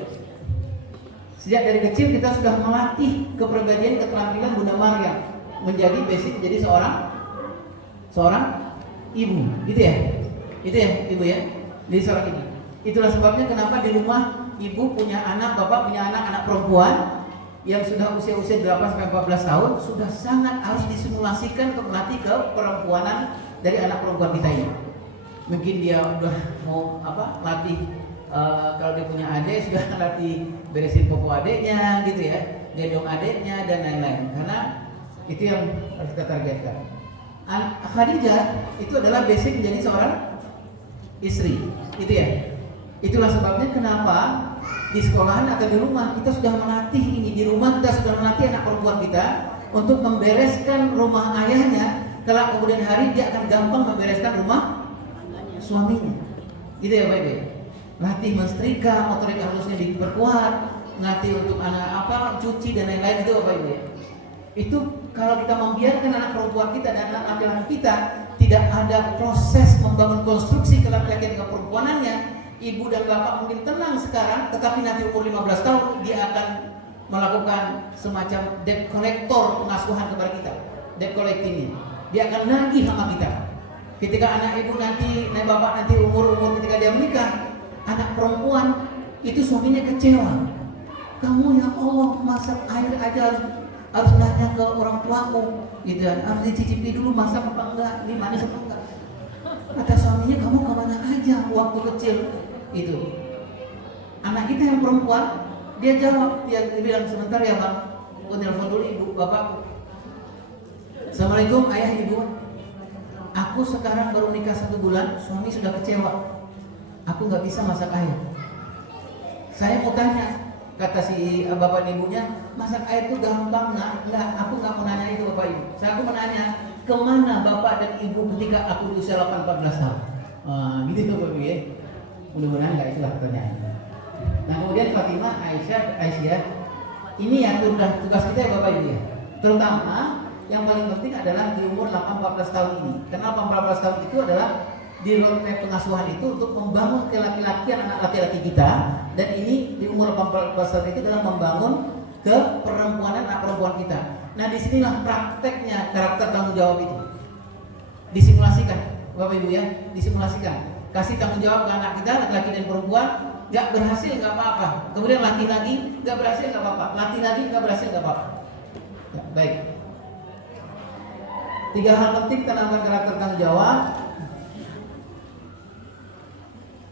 sejak dari kecil kita sudah melatih kepribadian keterampilan Bunda Maryam menjadi basic menjadi seorang ibu, gitu ya, itu ya ibu ya, jadi seorang ibu. Itulah sebabnya kenapa di rumah ibu punya anak, bapak punya anak perempuan yang sudah usia 8-14 tahun sudah sangat harus disimulasikan untuk melatih keperempuanan dari anak perempuan kita ini. Mungkin dia udah mau latih kalau dia punya adik sudah latih beresin popok adiknya gitu ya, gendong adiknya dan lain-lain. Karena itu yang harus kita targetkan. Khadijah itu adalah basic menjadi seorang istri, gitu ya. Itulah sebabnya kenapa di sekolahan atau di rumah kita sudah melatih ini, di rumah kita sudah melatih anak perempuan kita untuk membereskan rumah ayahnya. Kalau kemudian hari dia akan gampang membereskan rumah suaminya, gitu ya Pak Ibu. Latih mensetrika, motorik halusnya diperkuat, latih untuk anak cuci dan lain-lain, itu Bapak Ibu ya. Itu kalau kita membiarkan anak perempuan kita dan anak laki-laki kita tidak ada proses membangun konstruksi kelaki-lakian dengan perempuanannya, ibu dan bapak mungkin tenang sekarang, tetapi nanti umur 15 tahun dia akan melakukan semacam debt collector pengasuhan kepada kita, debt collecting. Dia akan nagih sama kita. Ketika anak ibu nanti, bapak nanti umur ketika dia menikah, anak perempuan itu suaminya kecewa. Kamu ya Allah masak air aja harus nanya ke orang tuamu, gitu kan? Harus dicicipi dulu masak apa enggak, ini manis apa enggak. Kata suaminya, kamu kemana aja waktu kecil itu. Anak kita yang perempuan, dia jawab, dia bilang sebentar ya bang, aku telepon dulu ibu bapak. Assalamualaikum ayah ibu. Aku sekarang baru nikah 1 bulan, suami sudah kecewa. Aku nggak bisa masak air. Saya mau tanya, kata si bapak dan ibunya, masak air itu gampang nak? Enggak, aku nggak mau nanya itu bapak ibu. Saya mau menanya, kemana bapak dan ibu ketika aku di usia 14 tahun? Gitu bapak ibu ya. Mudah-mudahan nggak itulah pertanyaannya. Nah kemudian Fatimah, Aisyah, ini ya tugas kita ya bapak ibu ya. Terutama yang paling penting adalah di umur 14 tahun ini. Kenapa 14 tahun itu adalah di roadmap pengasuhan itu untuk membangun kelaki-lakian anak laki-laki kita, dan ini di umur 14 tahun itu adalah membangun keperempuanan anak perempuan kita. Nah disinilah prakteknya karakter tanggung jawab itu disimulasikan, bapak ibu ya, disimulasikan. Kasih tanggung jawab ke anak kita, laki-laki dan perempuan. Gak berhasil gak apa-apa. Kemudian latih lagi, gak berhasil gak apa-apa. Latih lagi, gak berhasil gak apa-apa. Ya, baik. 3 hal penting tanamkan karakter tanggung jawab.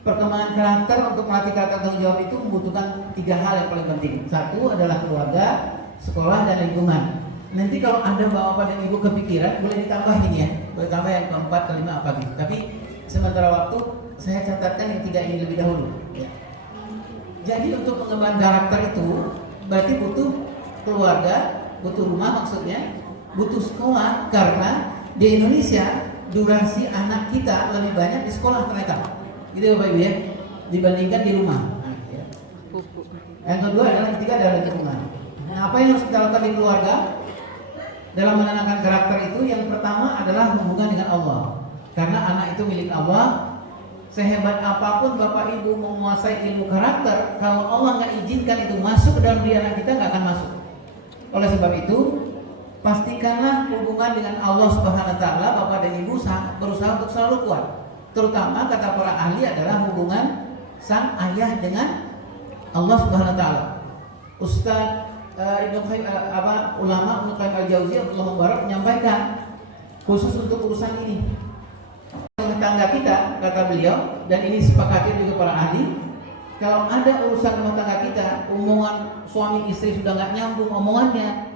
Perkembangan karakter untuk melatih karakter tanggung jawab itu membutuhkan 3 hal yang paling penting. 1 adalah keluarga, sekolah, dan lingkungan. Nanti kalau ada bapak dan ibu kepikiran, boleh ditambah ini ya, boleh tambah yang keempat, kelima apa gitu. Tapi sementara waktu saya catatkan yang 3 ini lebih dahulu. Ya. Jadi untuk mengembangkan karakter itu berarti butuh keluarga, butuh rumah maksudnya, butuh sekolah, karena di Indonesia durasi anak kita lebih banyak di sekolah ternyata. Gitu Bapak Ibu ya, dibandingkan di rumah. Ya. Yang kedua adalah ketiga adalah lingkungan. Nah, apa yang harus kita lakukan di keluarga dalam menanamkan karakter itu? Yang pertama adalah hubungan dengan Allah. Karena anak itu milik Allah. Sehebat apapun Bapak Ibu menguasai ilmu karakter, kalau Allah nggak izinkan itu masuk ke dalam diri anak kita, nggak akan masuk. Oleh sebab itu, pastikanlah hubungan dengan Allah Subhanahu Wa Taala. Bapak dan Ibu berusaha untuk selalu kuat. Terutama kata para ahli adalah hubungan sang ayah dengan Allah Subhanahu Wa Taala. Ustaz Ibnu Qayyim ulama Ibnu Qayyim Al-Jauziyah Allah Mubarak menyampaikan khusus untuk urusan ini. Tangga kita, kata beliau, dan ini sepakati juga para ahli, kalau ada urusan rumah tangga kita, omongan suami istri sudah nggak nyambung omongannya,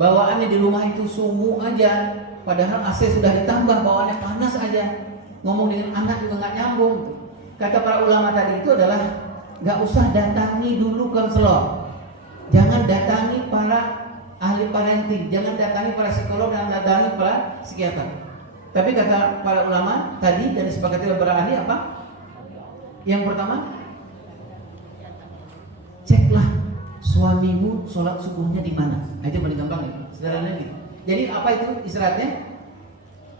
bawaannya di rumah itu sumuk aja, padahal AC sudah ditambah, bawaannya panas aja, ngomong dengan anak juga nggak nyambung. Kata para ulama tadi itu adalah nggak usah datangi dulu konselor, jangan datangi para ahli parenting, jangan datangi para psikolog, dan datangi para psikiater. Tapi kata para ulama tadi dan disepakati oleh para ahli apa? Yang pertama, ceklah suamimu sholat subuhnya di mana. Itu paling gampang ya, sederhana gitu. Jadi apa itu isyaratnya?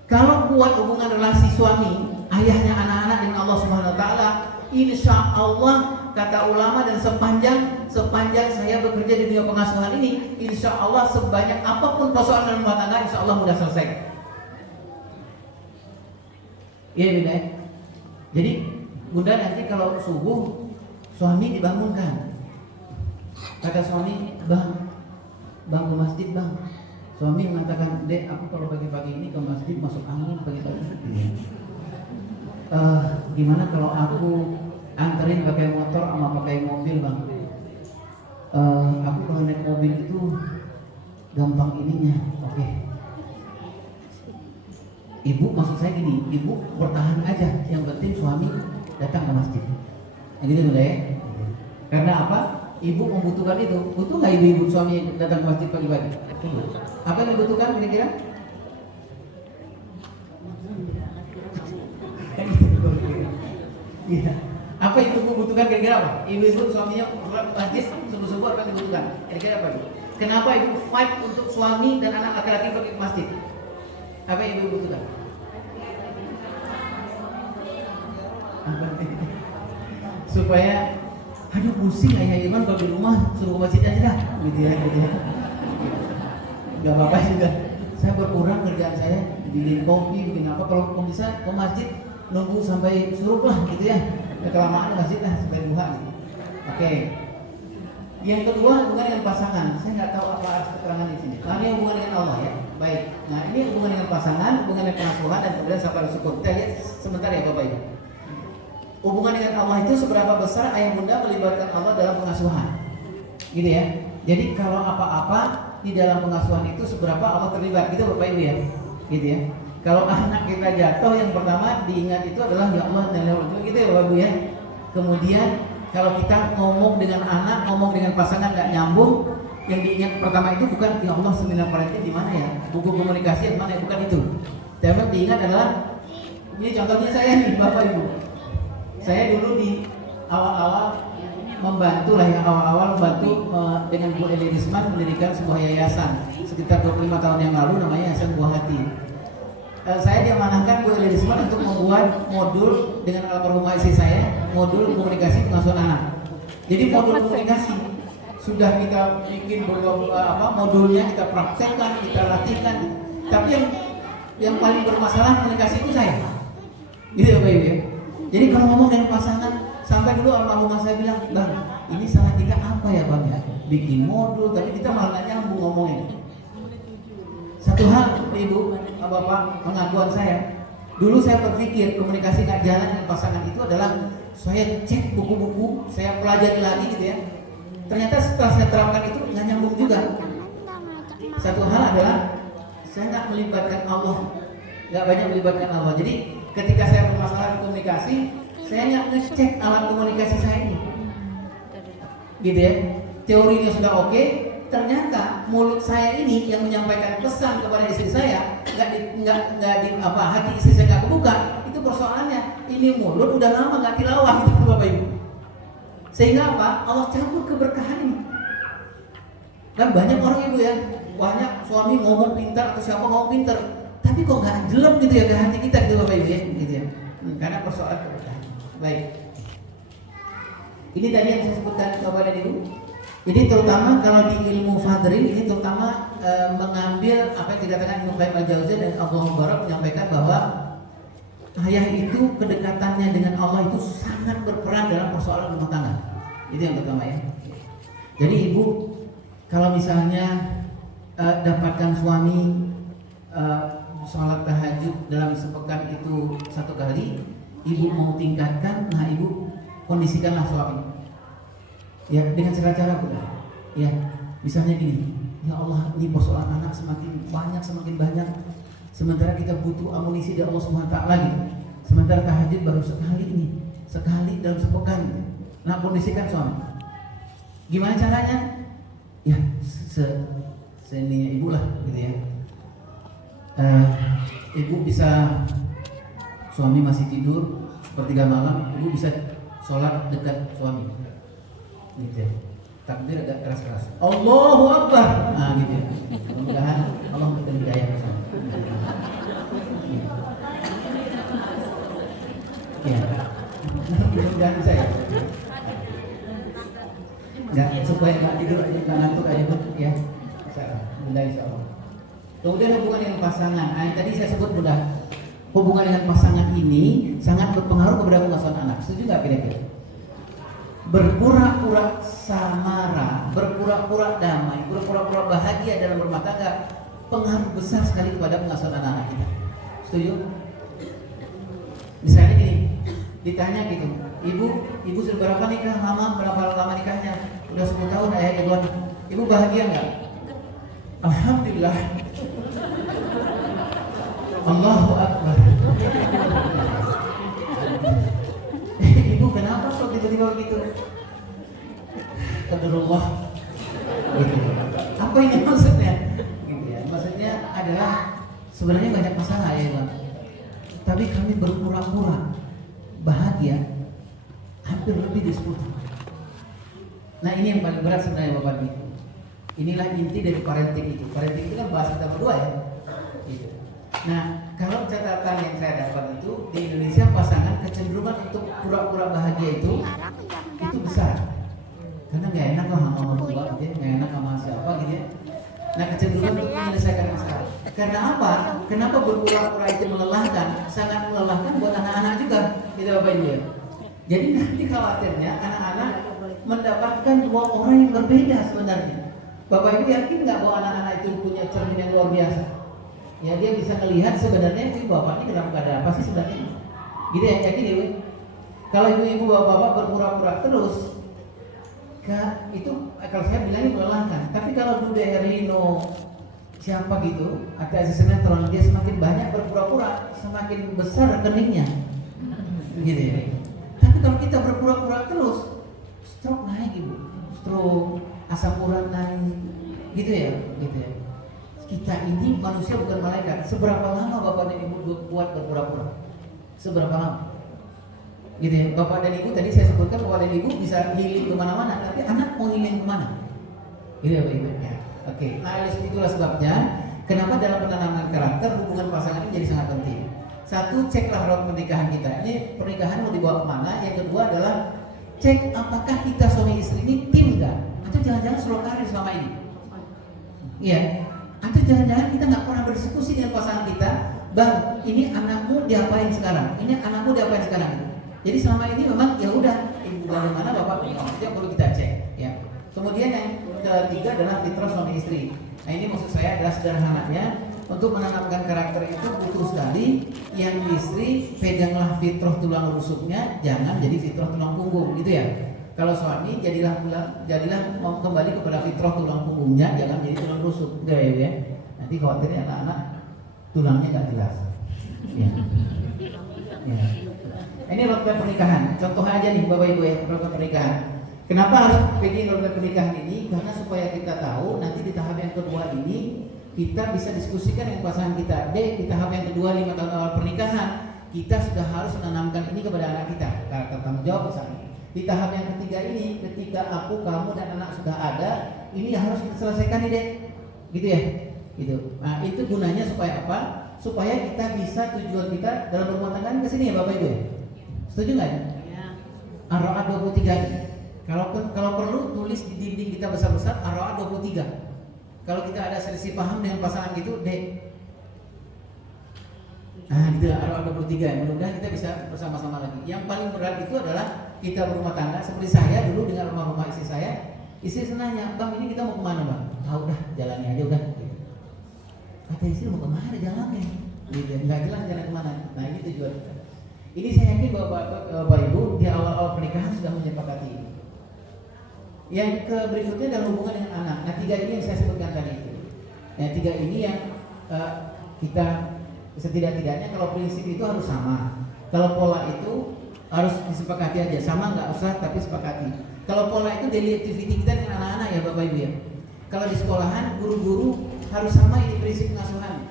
Kalau buat hubungan relasi suami, ayahnya anak-anak dengan Allah Subhanahu Wa Taala, insya Allah kata ulama dan sepanjang saya bekerja di dunia pengasuhan ini, insya Allah sebanyak apapun persoalan rumah tangga, insya Allah mudah selesai. Iya beda ya. Jadi bunda nanti kalau subuh suami dibangunkan, kata suami, bang ke masjid bang. Suami mengatakan, dek aku kalau pagi-pagi ini ke masjid masuk angin pagi-pagi. Gimana kalau aku anterin pakai motor sama pakai mobil bang? Aku kalau naik mobil itu gampang ininya. Oke. Ibu maksud saya gini, ibu bertahan aja, yang penting suami datang ke masjid. Gitu ya. Karena apa? Ibu membutuhkan itu. Butuh nggak ibu suami datang ke masjid pagi-pagi? Apa yang dibutuhkan kira-kira? Iya. Apa itu membutuhkan kira-kira apa? Ibu suaminya masjid subuh-subuh apa yang dibutuhkan? Kira-kira apa? Kenapa ibu fight untuk suami dan anak laki-laki pergi ke masjid? Apa yang ibu butuhkan? Supaya aduh pusing ayah Iman kalau di rumah suruh ke masjid aja dah, gitu ya. Gak apa-apa juga. Saya berkurang kerjaan saya, bikin kopi, bikin apa. Kalau bisa ke masjid nunggu sampai suruh lah, gitu ya. Kelamaan ke masjid lah sampai duha. Gitu. Oke. Yang kedua hubungan dengan pasangan. Saya nggak tahu apa arti keterangan di sini. Nah, ini hubungan dengan Allah ya. Baik. Nah ini hubungan dengan pasangan, hubungan dengan pengasuhan, dan kemudian sabar syukur. Kita lihat sebentar ya Bapak Ibu. Hubungan dengan Allah itu seberapa besar ayah bunda melibatkan Allah dalam pengasuhan, gitu ya. Jadi kalau apa-apa di dalam pengasuhan itu seberapa Allah terlibat, gitu Bapak Ibu ya, gitu ya. Kalau anak kita jatuh, yang pertama diingat itu adalah ya Allah dan gitu ya Bapak Ibu ya. Kemudian kalau kita ngomong dengan anak, ngomong dengan pasangan nggak nyambung, yang diingat pertama itu bukan ya Allah seminar parenting di mana ya, buku komunikasi yang mana ya, bukan itu. Tapi diingat adalah ini contohnya saya nih Bapak Ibu. Saya dulu di awal-awal membantu lah ya, awal-awal membantu dengan Bu Eli Risman mendirikan sebuah yayasan sekitar 25 tahun yang lalu, namanya Yayasan Buah Hati. Saya diamanahkan Bu Eli Risman untuk membuat modul dengan almarhumah istri saya, modul komunikasi pengasuhan anak. Jadi modul komunikasi sudah kita bikin modulnya, kita praktekkan, kita latihkan. Tapi yang paling bermasalah komunikasi itu saya. Gitu ya Pak Ibu ya. Jadi kalau ngomong dengan pasangan, sampai dulu almarhumah saya bilang, bang, ini salah kita apa ya bang ya? Bikin modul, tapi kita malah nggak nyambung ngomongin. Satu hal, Ibu, Bapak, pengakuan saya, dulu saya berpikir komunikasi nggak jalan dengan pasangan itu adalah saya cek buku-buku, saya pelajari lagi gitu ya. Ternyata setelah saya terapkan itu nggak nyambung juga. Satu hal adalah saya nggak melibatkan Allah, nggak banyak melibatkan Allah. Jadi ketika saya bermasalah komunikasi, saya nggak ngecek alat komunikasi saya ini, gitu ya. Teorinya sudah oke, ternyata mulut saya ini yang menyampaikan pesan kepada istri saya hati istri saya nggak kebuka. Itu persoalannya. Ini mulut udah lama nggak tilawah gitu Bapak Ibu. Sehingga apa? Allah campur keberkahan ini. Dan banyak orang Ibu ya, banyak suami ngomong pintar atau siapa ngomong pintar, tapi kok nggak jelek gitu ya ke hati kita gitu Bapak Ibu ya, gitu ya. Karena persoalan keberkahan. Baik. Ini tadi yang saya sebutkan Bapak dan Ibu. Jadi terutama kalau di ilmu Fadrin ini terutama mengambil apa yang dikatakan Ibnu Qayyim al-Jauziyah dan Abdul Mubarak menyampaikan bahwa ayah itu kedekatannya dengan Allah itu sangat berperan dalam persoalan rumah tangga. Itu yang pertama ya. Jadi Ibu kalau misalnya dapatkan suami sholat tahajud dalam sepekan itu 1 kali, Ibu mau tingkatkan, nah Ibu kondisikanlah suami. Ya, dengan cara-cara Bunda. Ya, misalnya gini, ya Allah, ini persoalan anak semakin banyak, sementara kita butuh amunisi dari Allah Subhanahu wa taala gitu. Sementara tahajud baru sekali dalam sepekan. Nah, kondisikan suami. Gimana caranya? Ya, seninya ibu lah gitu ya. Ibu bisa, suami masih tidur sepertiga malam, ibu bisa sholat dekat suami gitu ya. Takbir agak keras-keras, Allahu Akbar, nah gitu ya. Mudah-mudahan Allah memberikan hidayah ke sana. Ya, mudah-mudahan saya ya, supaya nggak tidur aja, nggak ngantuk aja ya. Mudah insya Allah. Kemudian hubungan dengan pasangan, tadi saya sebut mudah. Hubungan dengan pasangan ini sangat berpengaruh kepada pengasuhan anak. Setuju nggak kira-kira? Berpura-pura samara, berpura-pura damai, berpura-pura bahagia dalam rumah tangga pengaruh besar sekali kepada pengasuhan anak-anak kita. Setuju? Misalnya gini, ditanya gitu, ibu sudah berapa nikah? Berapa lama nikahnya? Udah 10 tahun ayah ibu. Ibu bahagia nggak? Alhamdulillah. Allahu Akbar. Ibu kenapa kok tiba-tiba begitu? Qadarullah. Gitu. Apa ini maksudnya? Gitu ya. Maksudnya adalah sebenarnya banyak masalah ya Bang. Tapi kami berpura-pura bahagia hampir lebih dari 10 tahun. Nah, ini yang paling berat sebenarnya Bapak Ibu. Inilah inti dari parenting itu. Parenting itu kan bahas kita berdua ya. Gitu. Nah, kalau catatan yang saya dapat itu di Indonesia pasangan kecenderungan untuk pura-pura bahagia itu besar. Karena nggak enak lah sama mertua gitu ya, nggak enak sama siapa gitu ya. Nah, kecenderungan untuk menyelesaikan masalah. Karena apa? Kenapa berpura-pura itu melelahkan? Sangat melelahkan buat anak-anak juga, gitu Bapak Ibu ya. Jadi nanti khawatirnya anak-anak mendapatkan dua orang yang berbeda sebenarnya. Bapak Ibu yakin nggak bahwa anak-anak itu punya cermin yang luar biasa? Ya, dia bisa melihat sebenarnya si bapaknya dalam keadaan apa sih sebenarnya. Gitu ya, yakin ya. Kalau ibu-ibu bapak-bapak berpura-pura terus, itu kalau saya bilangnya melelahkan. Tapi kalau Dude Herlino siapa gitu, ada sinetron, dia semakin banyak berpura-pura, semakin besar rekeningnya. Gitu ya. Tapi kalau kita berpura-pura terus, stroke naik ibu, stroke, asam urat naik, gitu ya. Kita ini manusia bukan malaikat. Seberapa lama bapak dan ibu buat berpura-pura? Seberapa lama? Gitu ya. Bapak dan ibu tadi saya sebutkan bapak dan ibu bisa healing kemana-mana, tapi anak mau healing kemana? Gitu ya Bapak Ibu. Ya. Oke. Nah, itulah sebabnya kenapa dalam penanaman karakter hubungan pasangan ini jadi sangat penting. Satu, ceklah road pernikahan kita. Ini pernikahan mau dibawa kemana? Yang kedua adalah cek apakah kita suami istri ini tim nggak? Atau jangan-jangan slow karir selama ini? Iya. Atau jangan-jangan kita nggak pernah berdiskusi dengan pasangan kita, Bang, ini anakmu diapain sekarang? Ini anakmu diapain sekarang? Jadi selama ini memang ya udah, ibu bagaimana bapak punya itu yang perlu kita cek. Ya. Kemudian yang ketiga adalah fitrah suami istri. Nah, ini maksud saya adalah sederhananya untuk menanamkan karakter itu butuh sekali. Yang istri peganglah fitrah tulang rusuknya, jangan jadi fitrah tulang punggung, gitu ya. Kalau suami jadilah mau kembali kepada fitrah tulang punggungnya, jangan jadi tulang rusuk, gitu ya. Nanti khawatirnya anak-anak tulangnya nggak jelas. Ya. Ini roadmap pernikahan. Contoh aja nih Bapak Ibu ya, roadmap pernikahan. Kenapa harus bikin roadmap pernikahan ini? Karena supaya kita tahu nanti di tahap yang kedua ini kita bisa diskusikan dengan pasangan kita. Di tahap yang kedua 5 tahun awal pernikahan, kita sudah harus menanamkan ini kepada anak kita. Karakter tanggung jawab misalnya. Di tahap yang ketiga ini, ketika aku, kamu, dan anak sudah ada, ini harus kita selesaikan nih Dek. Gitu ya. Gitu. Nah, itu gunanya supaya apa? Supaya kita bisa tujuan kita dalam berumah tangga ke sini ya Bapak Ibu. Setuju nggak ya? Ar-Ra'd 23. Kalau perlu tulis di dinding kita besar-besar Ar-Ra'd 23. Kalau kita ada selisih paham dengan pasangan gitu, Dek. Nah, gitu Ar-Ra'd 23. Mudah-mudahan kita bisa bersama-sama lagi. Yang paling berat itu adalah kita berumah tangga. Seperti saya dulu dengan rumah-rumah istri saya. Istri nanya, Bang, ini kita mau kemana Bang? Tahu dah, jalannya aja udah. Kata istri mau kemana jalannya? Nggak jelas jalan kemana. Nah, ini tujuan kita. Ini saya yakin Bapak Ibu di awal-awal pernikahan sudah menyepakati ini. Yang ke berikutnya adalah hubungan dengan anak. Nah, 3 ini yang saya sebutkan tadi itu. Nah, 3 ini yang kita setidak-tidaknya kalau prinsip itu harus sama. Kalau pola itu harus disepakati aja, sama nggak usah tapi sepakati. Kalau pola itu daily activity kita dengan anak-anak ya Bapak Ibu ya. Kalau di sekolahan guru-guru harus sama ini prinsip pengasuhan.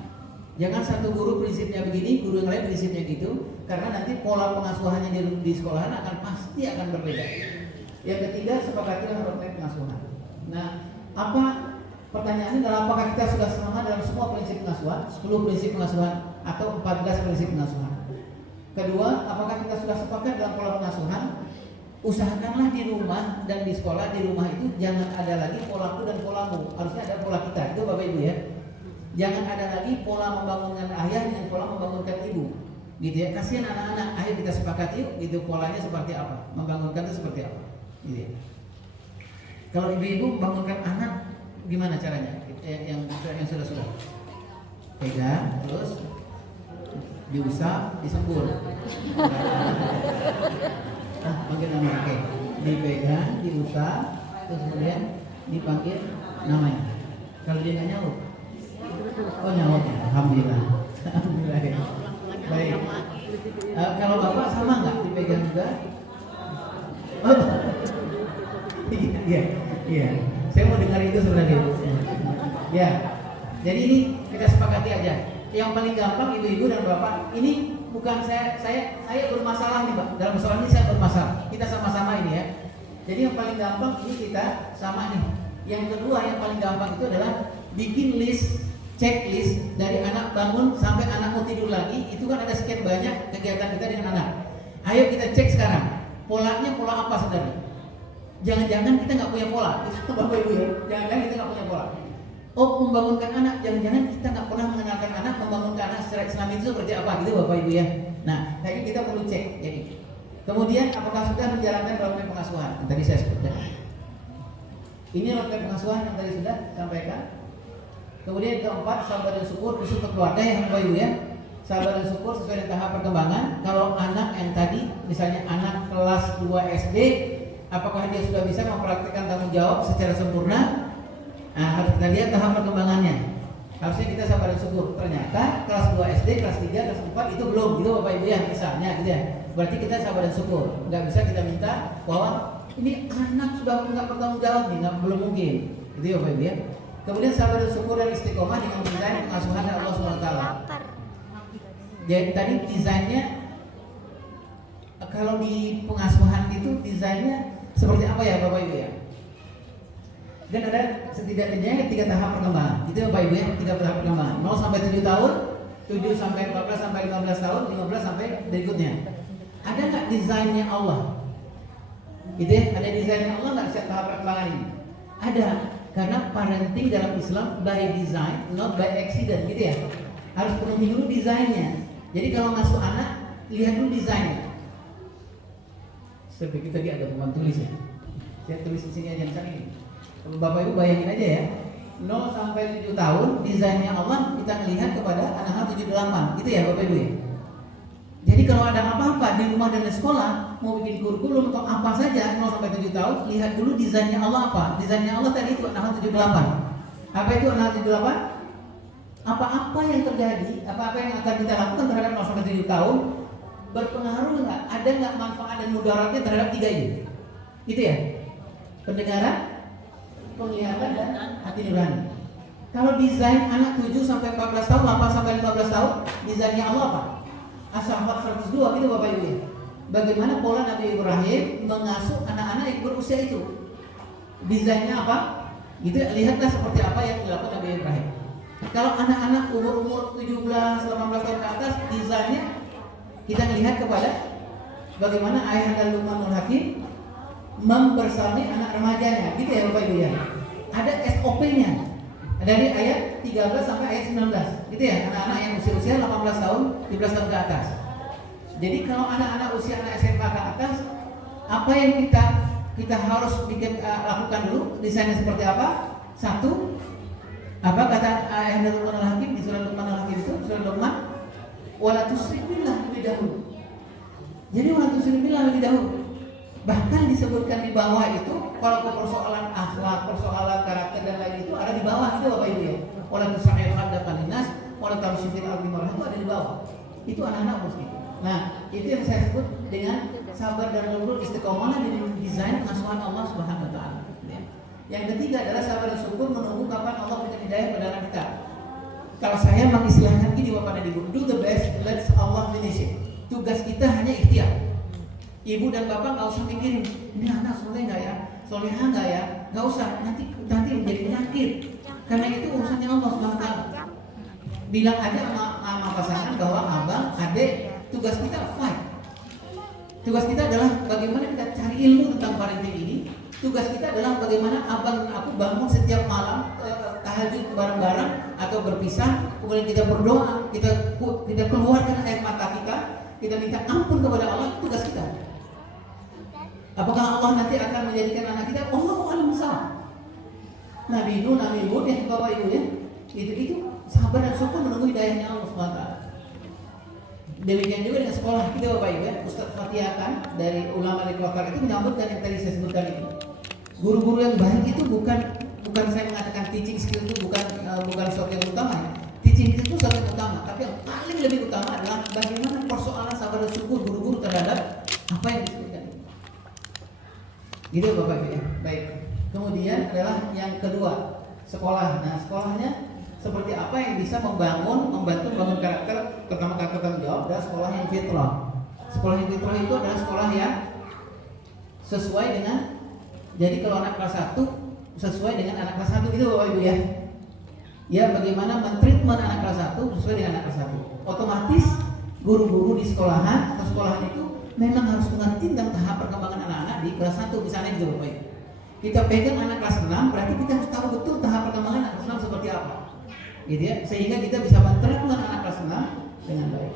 Jangan satu guru prinsipnya begini, guru yang lain prinsipnya gitu, karena nanti pola pengasuhannya di sekolahan pasti akan berbeda. Yang ketiga, sepakatilah roadmap pengasuhan. Nah, apa pertanyaannya adalah apakah kita sudah sama dalam semua prinsip pengasuhan, 10 prinsip pengasuhan atau 14 prinsip pengasuhan? Kedua, apakah kita sudah sepakat dalam pola pengasuhan? Usahakanlah di rumah dan di sekolah, di rumah itu jangan ada lagi polaku dan polamu. Harusnya ada pola kita, itu Bapak Ibu ya. Jangan ada lagi pola membangunkan ayah dan pola membangunkan ibu. Gitu ya, kasihan anak-anak, ayo kita sepakat yuk, gitu polanya seperti apa, membangunkan itu seperti apa. Gitu ya. Kalau ibu-ibu membangunkan anak gimana caranya? Yang sudah pegang, terus diusap, disembur. Panggil nama, oke. Dipegang, diusap, terus kemudian dipanggil namanya. Kalau dia nggak nyaut, oh nyaut ya, alhamdulillah. Alhamdulillah. Baik. Kalau bapak sama nggak dipegang juga? Oh. Iya. Saya mau dengar itu sebenarnya. Ya. Jadi ini kita sepakati aja. Yang paling gampang ibu-ibu dan bapak, ini bukan saya bermasalah nih Pak. Dalam soal ini saya bermasalah. Kita sama-sama ini ya. Jadi yang paling gampang ini kita sama nih. Yang kedua yang paling gampang itu adalah bikin list, checklist dari anak bangun sampai anak mau tidur lagi. Itu kan ada sekian banyak kegiatan kita dengan anak. Ayo kita cek sekarang. Polanya pola apa sebenarnya? Jangan-jangan kita nggak punya pola. Itu Bapak Ibu ya. Jangan-jangan kita nggak punya pola. Oh, membangunkan anak, jangan-jangan kita nggak pernah mengenalkan anak, membangunkan anak secara Islam itu seperti apa gitu Bapak Ibu ya. Nah, kayaknya kita perlu cek. Jadi, kemudian apakah sudah menjalankan roadmap pengasuhan? Yang tadi saya sebutkan. Ini roadmap pengasuhan yang tadi sudah sampaikan. Kemudian keempat, sabar dan syukur untuk keluarga ya Bapak Ibu ya. Sabar dan syukur sesuai dengan tahap perkembangan. Kalau anak yang tadi, misalnya anak kelas 2 SD, apakah dia sudah bisa mempraktikkan tanggung jawab secara sempurna? Nah, harus kita lihat tahap perkembangannya. Harusnya kita sabar dan syukur. Ternyata kelas 2 SD, kelas 3, kelas 4 itu belum gitu Bapak Ibu ya, misalnya gitu ya. Berarti kita sabar dan syukur. Nggak bisa kita minta bahwa ini anak sudah nggak bertanggung jawab nih, belum mungkin. Gitu ya Bapak Ibu ya. Kemudian sabar dan syukur dan istiqomah dengan desain pengasuhan Allah SWT. Jadi tadi desainnya, kalau di pengasuhan itu desainnya seperti apa ya Bapak Ibu ya? Dan ada setidaknya 3 tahap perkembangan. Itu Bapak Ibu ya, 3 tahap perkembangan. 0 sampai 7 tahun, 7 sampai 14 sampai 15 tahun, 15 sampai berikutnya. Ada nggak desainnya Allah? Gitu ya, ada desainnya Allah nggak setiap tahap perkembangan ini? Ada, karena parenting dalam Islam by design, not by accident, gitu ya. Harus penuhi dulu desainnya. Jadi kalau ngasuh anak, lihat dulu desainnya. Saya pikir tadi ada papan tulis ya. Saya tulis di sini aja misalnya ini. Bapak Ibu bayangin aja ya, 0 sampai 7 tahun desainnya Allah kita melihat kepada anak-anak 7-8 gitu ya Bapak Ibu ya. Jadi kalau ada apa-apa di rumah dan di sekolah, mau bikin kurikulum atau apa saja 0 sampai 7 tahun, lihat dulu desainnya Allah apa. Desainnya Allah tadi itu anak 7-8. Apa itu anak 7-8? Apa-apa yang terjadi, apa-apa yang akan kita lakukan terhadap 0 sampai 7 tahun berpengaruh nggak? Ada nggak manfaat dan mudaratnya terhadap 3 ini? Gitu ya. Pendengaran, penglihatan dan hati nurani. Kalau desain anak 7 sampai 14 tahun, 8 sampai 15 tahun, desainnya Allah apa? As-Saffat 102 gitu Bapak Ibu ya. Bagaimana pola Nabi Ibrahim mengasuh anak-anak yang berusia itu? Desainnya apa? Gitu lihatlah seperti apa yang dilakukan Nabi Ibrahim. Kalau anak-anak umur 17, 18 tahun ke atas, desainnya kita melihat kepada bagaimana ayahanda Luqmanul Hakim membersami anak remajanya, gitu ya Bapak Ibu ya. Ada SOP-nya dari ayat 13 sampai ayat 19, gitu ya, anak-anak yang usia 18 tahun, 17 tahun ke atas. Jadi kalau anak-anak usia anak SMA ke atas, apa yang kita harus lakukan dulu? Desainnya seperti apa? Satu, apa kata ayat Luqmanul Hakim di surat Luqmanul Hakim itu, surat Luqman, wala tusyrik billah lebih dahulu. Jadi wala tusyrik billah lebih dahulu. Bahkan disebutkan di bawah itu, kalau persoalan akhlak, persoalan karakter dan lain itu ada di bawah itu Bapak Ibu ya. Wala tusa'irhan dapaninas, wala tarusyifil ardi marah itu ada di bawah. Itu anak-anak mesti. Nah, itu yang saya sebut dengan sabar dan lembut istiqomah di desain asuhan Allah Subhanahu wa taala. Ya. Yang ketiga adalah sabar dan syukur menunggu kapan Allah berikan hidayah pada anak kita. Kalau saya mengistilahkan gini Bapak dan Ibu, do the best, let Allah finish it. Tugas kita hanya ikhtiar. Ibu dan bapak nggak usah mikirin ini anak soleh nggak ya, soleha nggak ya, nggak usah. Nanti menjadi penyakit. Karena itu urusannya Allah Subhanahu wa taala. Bilang aja sama pasangan bahwa abang, adik, tugas kita fight. Tugas kita adalah bagaimana kita cari ilmu tentang parenting ini. Tugas kita adalah bagaimana abang dan aku bangun setiap malam tahajud bareng-bareng atau berpisah, kemudian kita berdoa, kita keluarkan air mata kita minta ampun kepada Allah. Tugas kita. Apakah Allah nanti akan menjadikan anak kita? Allahu a'lam bishawab. Nabi Nuh, Nabi Hud ya Bapak Ibu ya. Itu sabar dan syukur menunggu hidayahnya Allah SWT. Demikian juga dengan sekolah kita Bapak Ibu ya. Ustaz Fatihah dari ulama di Kloter itu menyambutkan yang tadi saya sebutkan itu. Guru-guru yang baik itu bukan saya mengatakan teaching skill itu bukan sesuatu yang utama ya. Teaching skill itu sesuatu yang utama, tapi yang paling lebih utama adalah bagaimana persoalan sabar dan syukur guru-guru terhadap apa yang disebutkan. Gitu Bapak Ibu ya. Baik. Kemudian adalah yang kedua, sekolah. Nah, sekolahnya seperti apa yang bisa membantu membangun karakter, pertama karakter tanggung jawab, dan sekolah yang fitrah. Sekolah yang fitrah itu adalah sekolah yang sesuai dengan, jadi kalau anak kelas 1 sesuai dengan anak kelas 1 gitu Bapak Ibu ya. Ya, bagaimana mentreatment anak kelas 1 sesuai dengan anak kelas 1. Otomatis guru-guru di sekolahan atau sekolahan itu memang harus mengerti tentang tahap perkembangan anak-anak di kelas 1 misalnya gitu Bapak Ibu. Kita pegang anak kelas 6, berarti kita harus tahu betul tahap perkembangan anak kelas 6 seperti apa. Gitu ya, sehingga kita bisa mentreatment anak kelas 6 dengan baik.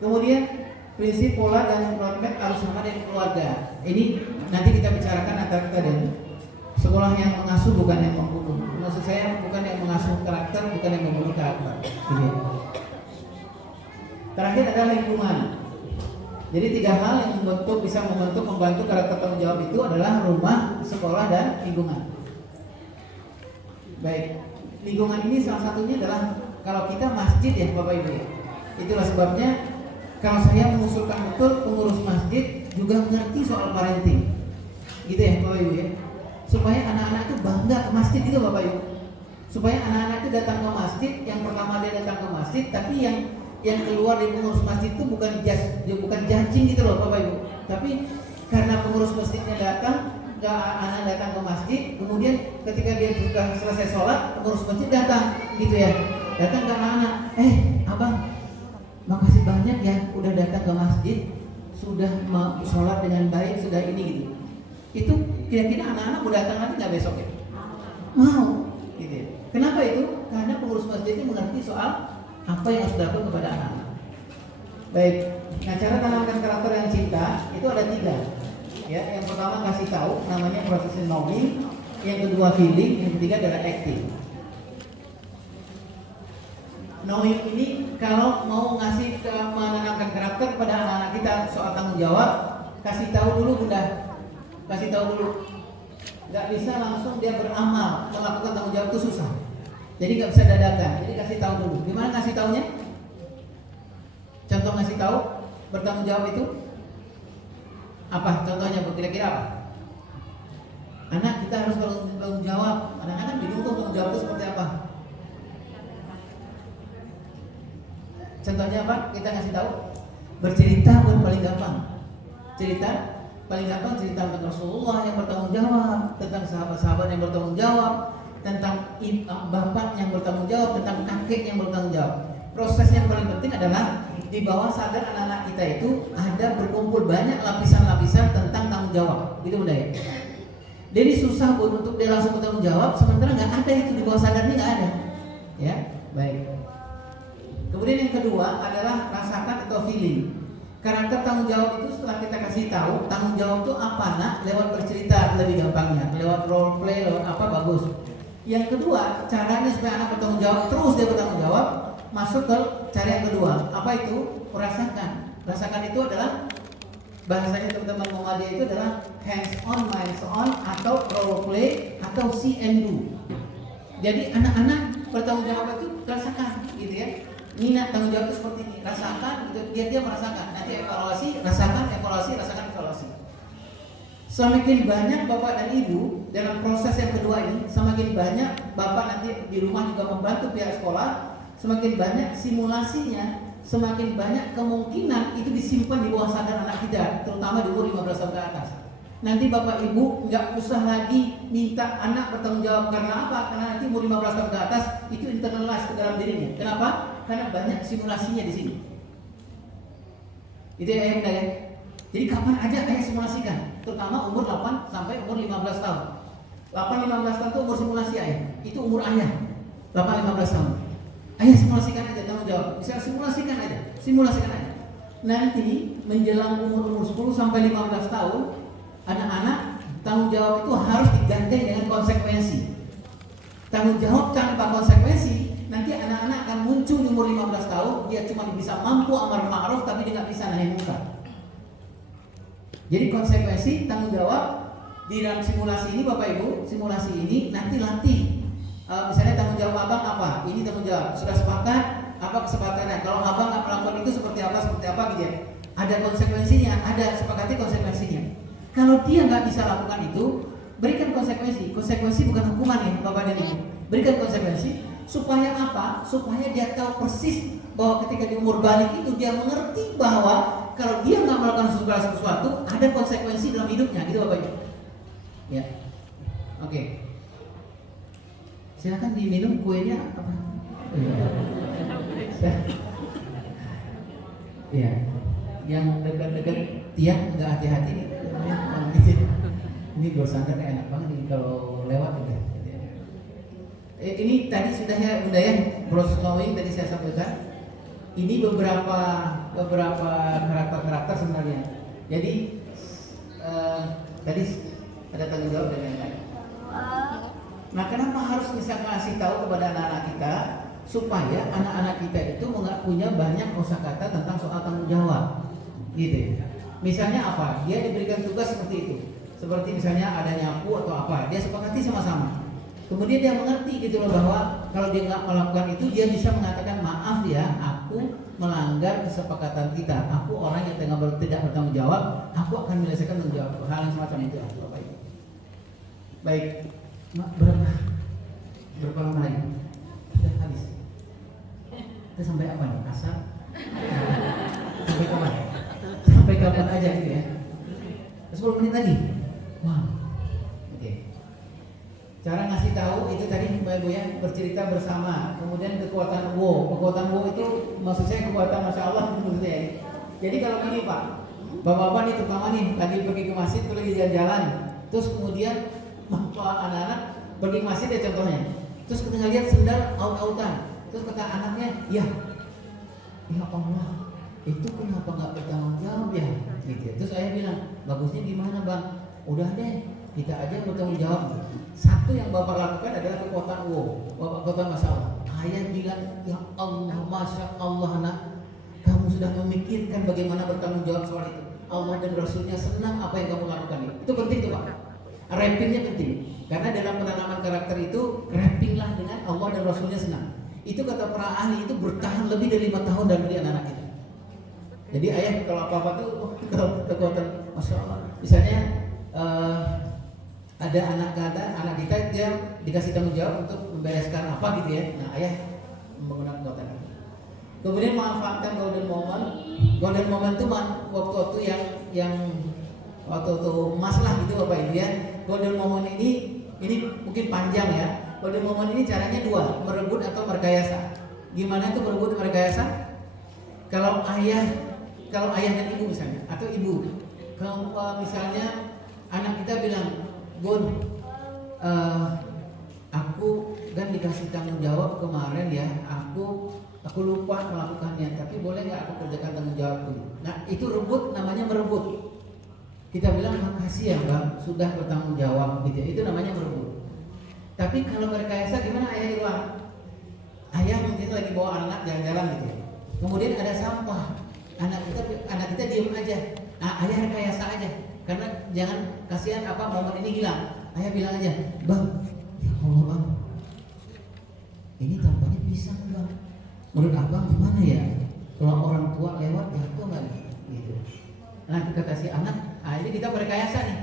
Kemudian prinsip pola dan roadmap harus sama dengan keluarga. Ini nanti kita bicarakan antara kita dan sekolah yang mengasuh bukan yang membunuh. Maksud saya bukan yang mengasuh karakter, bukan yang membunuh karakter. Gitu ya. Terakhir adalah lingkungan. Jadi 3 hal yang membantu karakter tanggung jawab itu adalah rumah, sekolah, dan lingkungan. Baik, lingkungan ini salah satunya adalah kalau kita masjid ya Bapak Ibu ya. Itulah sebabnya kalau saya mengusulkan betul pengurus masjid juga mengerti soal parenting. Gitu ya Bapak Ibu ya. Supaya anak-anak itu bangga ke masjid gitu Bapak Ibu. Supaya anak-anak itu datang ke masjid, yang pertama dia datang ke masjid, tapi yang keluar dari pengurus masjid itu bukan judging gitu loh Bapak Ibu. Tapi karena pengurus masjidnya datang, anak datang ke masjid, kemudian ketika dia sudah selesai sholat, pengurus masjid datang gitu ya. Datang ke anak-anak, abang, makasih banyak ya udah datang ke masjid, sudah sholat dengan baik, sudah ini gitu. Itu kira-kira anak-anak mau datang nanti nggak besok ya? Mau gitu ya. Kenapa itu? Karena pengurus masjid itu mengerti soal apa yang harus dilakukan kepada anak-anak. Baik, nah cara tanamkan karakter yang cinta itu ada 3. Ya, yang pertama kasih tahu, namanya proses knowing. Yang kedua feeling, yang ketiga adalah acting. Knowing ini kalau mau menanamkan karakter kepada anak-anak kita soal tanggung jawab, kasih tahu dulu Bunda. Kasih tahu dulu. Gak bisa langsung dia beramal melakukan tanggung jawab itu susah. Jadi gak bisa dadakan. Jadi kasih tahu dulu. Gimana kasih taunya? Contoh ngasih tahu bertanggung jawab itu apa? Contohnya kira-kira apa? Anak kita harus bertanggung jawab. Anak-anak bingung tuh tanggung jawab itu seperti apa? Contohnya apa? Kita ngasih tahu bercerita pun paling gampang. Cerita paling gampang, cerita tentang Rasulullah yang bertanggung jawab, tentang sahabat-sahabat yang bertanggung jawab, tentang bapak yang bertanggung jawab, tentang kakek yang bertanggung jawab. Proses yang paling penting adalah di bawah sadar anak-anak kita itu ada berkumpul banyak lapisan-lapisan tentang tanggung jawab. Gitu Bunda ya. Jadi susah untuk dia langsung bertanggung jawab, sementara nggak ada itu di bawah sadarnya, nggak ada. Ya, baik. Kemudian yang kedua adalah rasakan atau feeling. Karakter tanggung jawab itu setelah kita kasih tahu tanggung jawab itu apa nak, lewat bercerita lebih gampangnya, lewat role play, lewat apa bagus. Yang kedua, caranya supaya anak bertanggung jawab, terus dia bertanggung jawab, masuk ke cara yang kedua. Apa itu? Rasakan. Rasakan itu adalah bahasanya teman-teman Muhammadiyah itu adalah hands on, minds on, atau role play, atau see and do. Jadi anak-anak bertanggung jawab itu rasakan, gitu ya. Nina tanggung jawab itu seperti ini, rasakan, gitu. Dia merasakan. Nanti evaluasi, rasakan, evaluasi, rasakan, evaluasi. Semakin banyak bapak dan ibu dalam proses yang kedua ini, semakin banyak bapak nanti di rumah juga membantu pihak sekolah, semakin banyak simulasinya, semakin banyak kemungkinan itu disimpan di bawah sadar anak kita, terutama di umur 15 tahun ke atas. Nanti bapak ibu nggak usah lagi minta anak bertanggung jawab. Karena apa? Karena nanti umur 15 tahun ke atas itu internalize ke dalam dirinya. Kenapa? Karena banyak simulasinya di sini. Itu ya ayah ya. Jadi kapan aja ayah simulasikan, terutama umur 8 sampai umur 15 tahun. 8-15 tahun itu umur simulasi ayah. Itu umur ayah. 8-15 tahun. Ayah simulasikan aja tanggung jawab. Bisa simulasikan aja. Nanti menjelang umur 10 sampai 15 tahun, anak-anak tanggung jawab itu harus digandeng dengan konsekuensi. Tanggung jawab tanpa konsekuensi, nanti anak-anak akan muncul di umur 15 tahun, dia cuma bisa mampu amar ma'ruf tapi dia nggak bisa nahi munkar. Jadi konsekuensi tanggung jawab di dalam simulasi ini, Bapak Ibu, simulasi ini nanti latih. Misalnya tanggung jawab abang apa? Ini tanggung jawab. Sudah sepakat? Apa kesepakatannya? Kalau abang nggak melakukan itu seperti apa gitu ya? Ada konsekuensinya, ada sepakati konsekuensinya. Kalau dia nggak bisa lakukan itu, berikan konsekuensi. Konsekuensi bukan hukuman ya, Bapak dan Ibu. Berikan konsekuensi supaya apa? Supaya dia tahu persis bahwa ketika di umur balik itu dia mengerti bahwa kalau dia nggak melakukan sesuatu, ada konsekuensi dalam hidupnya, gitu Bapak Ibu. Ya, oke. Silakan diminum kuenya apa? Iya. Yang dekat-dekat tiang nggak hati-hati nih. Ini gosangnya kayak enak banget nih kalau lewat udah. Ini tadi sudah ya Bunda ya, proses knowing tadi saya sampaikan. Ini beberapa karakter sebenarnya. Jadi tadi ada tanggung jawab dan lain-lain. Nah, kenapa harus bisa ngasih tahu kepada anak-anak kita supaya anak-anak kita itu nggak punya banyak kosakata tentang soal tanggung jawab, gitu. Misalnya apa? Dia diberikan tugas seperti itu, seperti misalnya ada nyapu atau apa, dia sepakati sama-sama. Kemudian dia mengerti gitu loh bahwa kalau dia nggak melakukan itu, dia bisa mengatakan maaf ya, aku melanggar kesepakatan kita, aku orang yang tidak bertanggung jawab, aku akan menyelesaikan tanggung jawab. Hal yang semacam itu, Bapak Ibu. Baik. Berapa lama lagi? Sudah habis. Kita sampai apa nih? Asar? Sampai kapan? Sampai kapan aja gitu ya? 10 menit lagi. Wow. Oke. Cara ngasih tahu itu tadi Mbak Ibu ya, bercerita bersama. Kemudian kekuatan Kekuatan itu maksud saya kekuatan Masya Allah maksudnya ya. Jadi kalau gini Pak, Bapak-bapak nih terutama nih lagi pergi ke masjid, pergi jalan-jalan, terus kemudian anak-anak pergi ke masjid ya contohnya, terus kita lihat sendal out-outan, terus kata anaknya, ya Allah, itu kenapa nggak bertanggung jawab ya? Gitu. Terus ayah bilang, bagusnya gimana bang? Udah deh, kita aja yang bertanggung jawab. Satu yang bapak lakukan adalah kekuatan kekuatan Masya Allah. Ayah bilang, ya Allah, Masya Allah nak, kamu sudah memikirkan bagaimana bertanggung jawab soal itu. Allah dan Rasulnya senang apa yang kamu lakukan itu penting tuh Pak. Rappingnya penting, karena dalam penanaman karakter itu rappinglah dengan Allah dan Rasulnya senang. Itu kata para ahli itu bertahan lebih dari 5 tahun dan beri anak-anak kita. Jadi ayah kalau apa-apa tuh kekuatan Masya Allah. Misalnya ada anak kita dia dikasih tanggung jawab untuk membereskan apa gitu ya. Nah ayah menggunakan kekuatan. Kemudian manfaatkan golden moment. Golden moment itu waktu yang waktu emas lah gitu Bapak Ibu ya. Golden moment ini mungkin panjang ya. Golden moment ini caranya dua, merebut atau merekayasa. Gimana itu merebut merekayasa? Kalau ayah dan ibu misalnya, atau ibu, kalau misalnya anak kita bilang, Bun, aku kan dikasih tanggung jawab kemarin ya, aku lupa melakukannya, tapi boleh nggak aku kerjakan tanggung jawab dulu? Nah itu rebut, namanya merebut. Kita bilang makasih ya bang, sudah bertanggung jawab gitu. Itu namanya merebut. Tapi kalau merekayasa gimana ayah di luar? Ayah mungkin lagi bawa anak jalan-jalan gitu. Kemudian ada sampah, anak kita diem aja. ayah rekayasa aja, karena jangan kasihan apa momen ini hilang. Ayah bilang aja, bang, ya Allah bang, ini tampaknya pisang bang. Menurut abang gimana ya? Kalau orang tua lewat jatuh nggak? Gitu. Nah kita kasih anak, ini kita berrekayasa nih.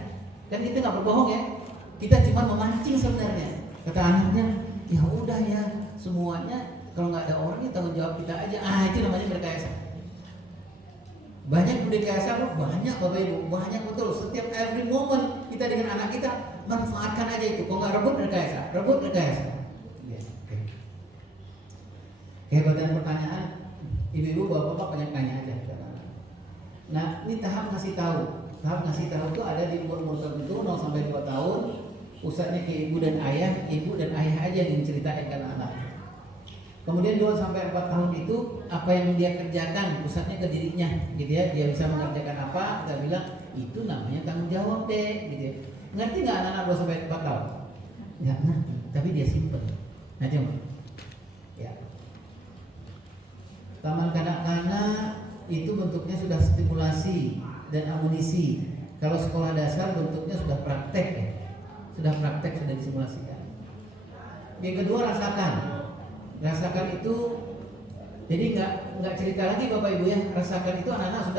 Kan kita nggak berbohong ya. Kita cuma memancing sebenarnya. Kata anaknya, ya udah ya, semuanya kalau nggak ada orang ya tanggung jawab kita aja. Itu namanya berrekayasa. Banyak berrekayasa loh, banyak Bapak Ibu, banyak betul. Setiap every moment kita dengan anak kita manfaatkan aja itu. Kalau nggak rebut rekayasa. Yes, okay. Kehebatan pertanyaan, ibu-ibu, bapak-bapak banyak tanya aja. Nah, ini tahap ngasih tahu. Tahap ngasih tahu itu ada di umur tertentu 0 sampai 2 tahun. Pusatnya ke ibu dan ayah aja yang diceritain ke anak. Kemudian 2 sampai 4 tahun itu apa yang dia kerjakan, pusatnya ke dirinya, gitu ya. Dia bisa mengerjakan apa, kita bilang itu namanya tanggung jawab deh, gitu ya. Ngerti nggak anak-anak 2 sampai 4 tahun? Nggak ngerti, tapi dia simpen. Nah coba, ya. Taman kanak-kanak itu bentuknya sudah stimulasi dan amunisi. Kalau sekolah dasar bentuknya sudah praktek ya. Sudah disimulasikan. Yang kedua rasakan itu, jadi nggak cerita lagi Bapak Ibu ya. Rasakan itu anak-anak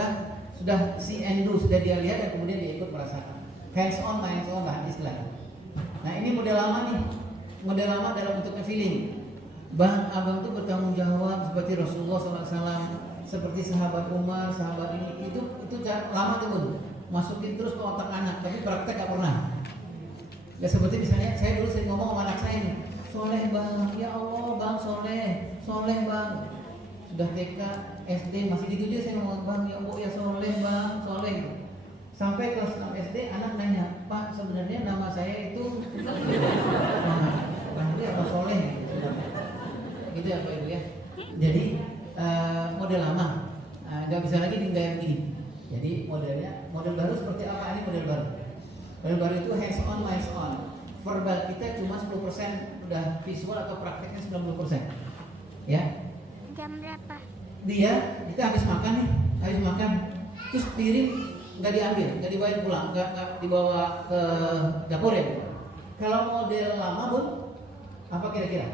sudah see and do, sudah dia lihat dan kemudian dia ikut merasakan. Hands on lah istilahnya. Nah ini model lama dalam bentuknya feeling. Abang itu bertanggung jawab seperti Rasulullah SAW, seperti sahabat Umar, sahabat ini. Itu lama tuh, masukin terus ke otak anak, tapi praktek gak pernah. Ya seperti misalnya saya dulu sering ngomong sama anak saya nih, soleh bang, ya Allah bang, soleh bang. Sudah TK, SD masih gitu dia saya ngomong bang, ya Allah ya soleh bang, soleh. Sampai kelas 6 SD anak nanya, Pak sebenarnya nama saya itu Bang itu apa soleh? Gitu ya Pak Ibu ya. Jadi model lama, nggak bisa lagi digaya begini. Jadi model baru seperti apa? Ini model baru. Model baru itu hands on. Verbal kita cuma 10%, udah visual atau prakteknya 90%. Ya. Jam berapa? Kita habis makan, terus piring nggak diambil, nggak dibawa pulang, nggak dibawa ke dapur ya. Kalau model lama Bun, apa kira-kira?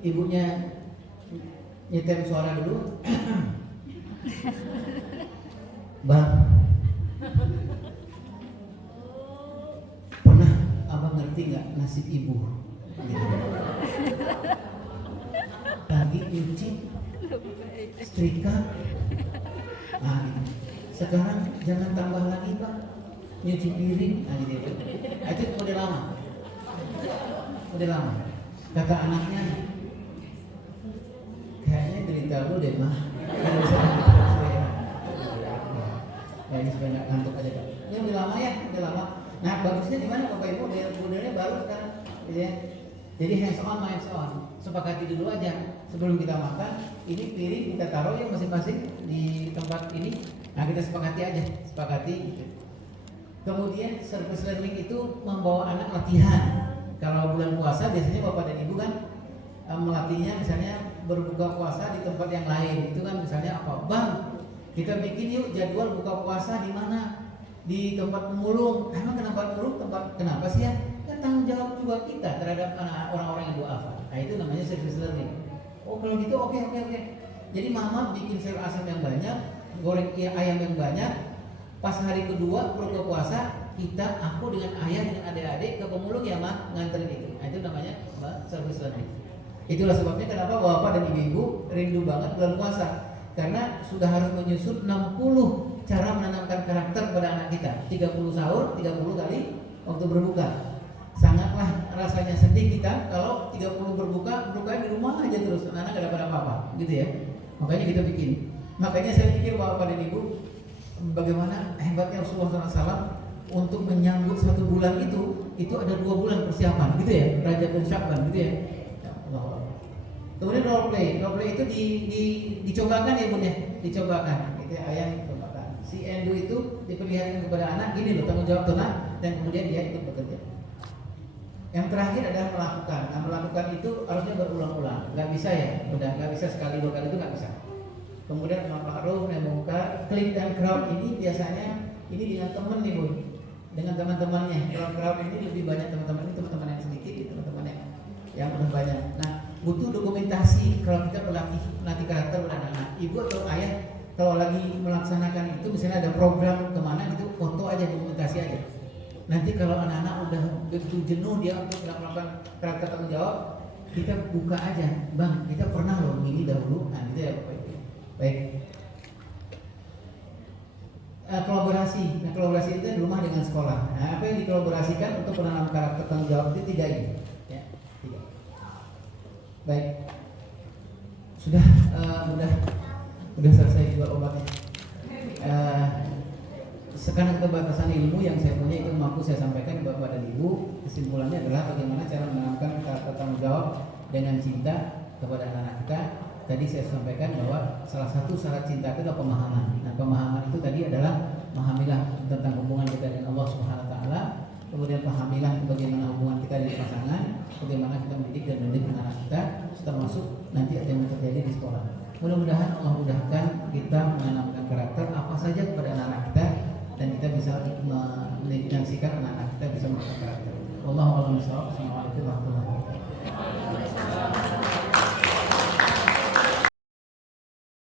Ibunya nyetem suara dulu. Bang, pernah abang ngerti nggak nasib ibu? Tadi nyuci, setrika. Sekarang jangan tambah lagi Pak, nyuci piring. Itu model lama. Kata anaknya, kayaknya cerita lu deh mah. Kayaknya supaya nggak ngantuk aja Kak. Ini udah lama. Nah bagusnya di mana Bapak Ibu, modelnya baru sekarang, gitu ya. Jadi hands on. Sepakati dulu aja sebelum kita makan. Ini piring kita taruh ya masing-masing di tempat ini. Nah kita sepakati. Gitu. Kemudian service learning itu membawa anak latihan. Kalau bulan puasa biasanya Bapak dan Ibu kan melatihnya misalnya berbuka puasa di tempat yang lain. Itu kan misalnya apa? Bang, kita bikin yuk jadwal buka puasa di mana? Di tempat pemulung. Emang kenapa sih ya? Kan tanggung jawab juga kita terhadap orang-orang yang duafa. Nah itu namanya service learning. Oh kalau gitu oke. Jadi mama bikin sayur asam yang banyak, goreng ayam yang banyak. Pas hari kedua berbuka puasa, aku dengan ayah dengan adik-adik ke pemulung ya mah nganterin itu. Nah itu namanya service learning. Itulah sebabnya kenapa bapak dan ibu rindu banget bulan puasa, karena sudah harus menyusun 60 cara menanamkan karakter pada anak kita. 30 sahur, 30 kali waktu berbuka. Sangatlah rasanya sedih kita kalau 30 berbuka di rumah aja terus, anak gak dapat apa-apa, gitu ya. Makanya kita bikin. Makanya saya pikir bapak dan ibu, bagaimana hebatnya Rasulullah SAW untuk menyambut 1 bulan itu ada 2 bulan persiapan, gitu ya, Rajab dan Syakban, gitu ya. Kemudian role play itu dicobakan ya Bun ya, dicobakan. Itu ayam dicobakan. Si Endu itu diperlihatkan kepada anak, gini loh tanggung jawab tuh dan kemudian dia ikut bekerja. Yang terakhir adalah melakukan. Nah melakukan itu harusnya berulang-ulang. Nggak bisa ya, udah nggak bisa sekali 2 kali itu nggak bisa. kemudian ma'ruf nahi munkar. Klik dan crowd ini biasanya ini dengan teman nih Bu, dengan teman-temannya. Crowd ini lebih banyak teman-teman, ini teman-teman yang sedikit, ini teman-teman yang udah banyak. Nah, butuh dokumentasi kalau kita melatih karakter pada anak-anak. Ibu atau ayah kalau lagi melaksanakan itu, misalnya ada program kemana gitu, foto aja, dokumentasi aja. Nanti kalau anak-anak udah begitu jenuh dia untuk melakukan karakter tanggung jawab, kita buka aja, Bang, kita pernah loh begini dahulu. Nah, gitu ya. Baik. Kolaborasi. Nah, kolaborasi itu di rumah dengan sekolah. Nah, apa yang dikolaborasikan untuk penanaman karakter tanggung jawab itu 3 ini. Ya, 3. Baik. Sudah selesai juga obatnya. Sekarang keterbatasan ilmu yang saya punya itu mampu saya sampaikan kepada Bapak dan Ibu. Kesimpulannya adalah bagaimana cara menanamkan karakter tanggung jawab dengan cinta kepada anak-anak kita. Tadi saya sampaikan bahwa salah satu syarat cinta itu adalah pemahaman. Nah, pemahaman itu tadi adalah memahamilah tentang hubungan kita dengan Allah Subhanahu wa taala, kemudian pahamilah bagaimana hubungan kita dengan pasangan, bagaimana kita mendidik dan mendidik anak kita, termasuk nanti ada yang terjadi di sekolah. Mudah-mudahan Allah mudahkan kita menanamkan karakter apa saja kepada anak-anak kita, dan kita bisa menyaksikan anak-anak kita bisa menanamkan karakter. Wallahu a'lam bishawab. Assalamualaikum warahmatullahi wabarakatuh.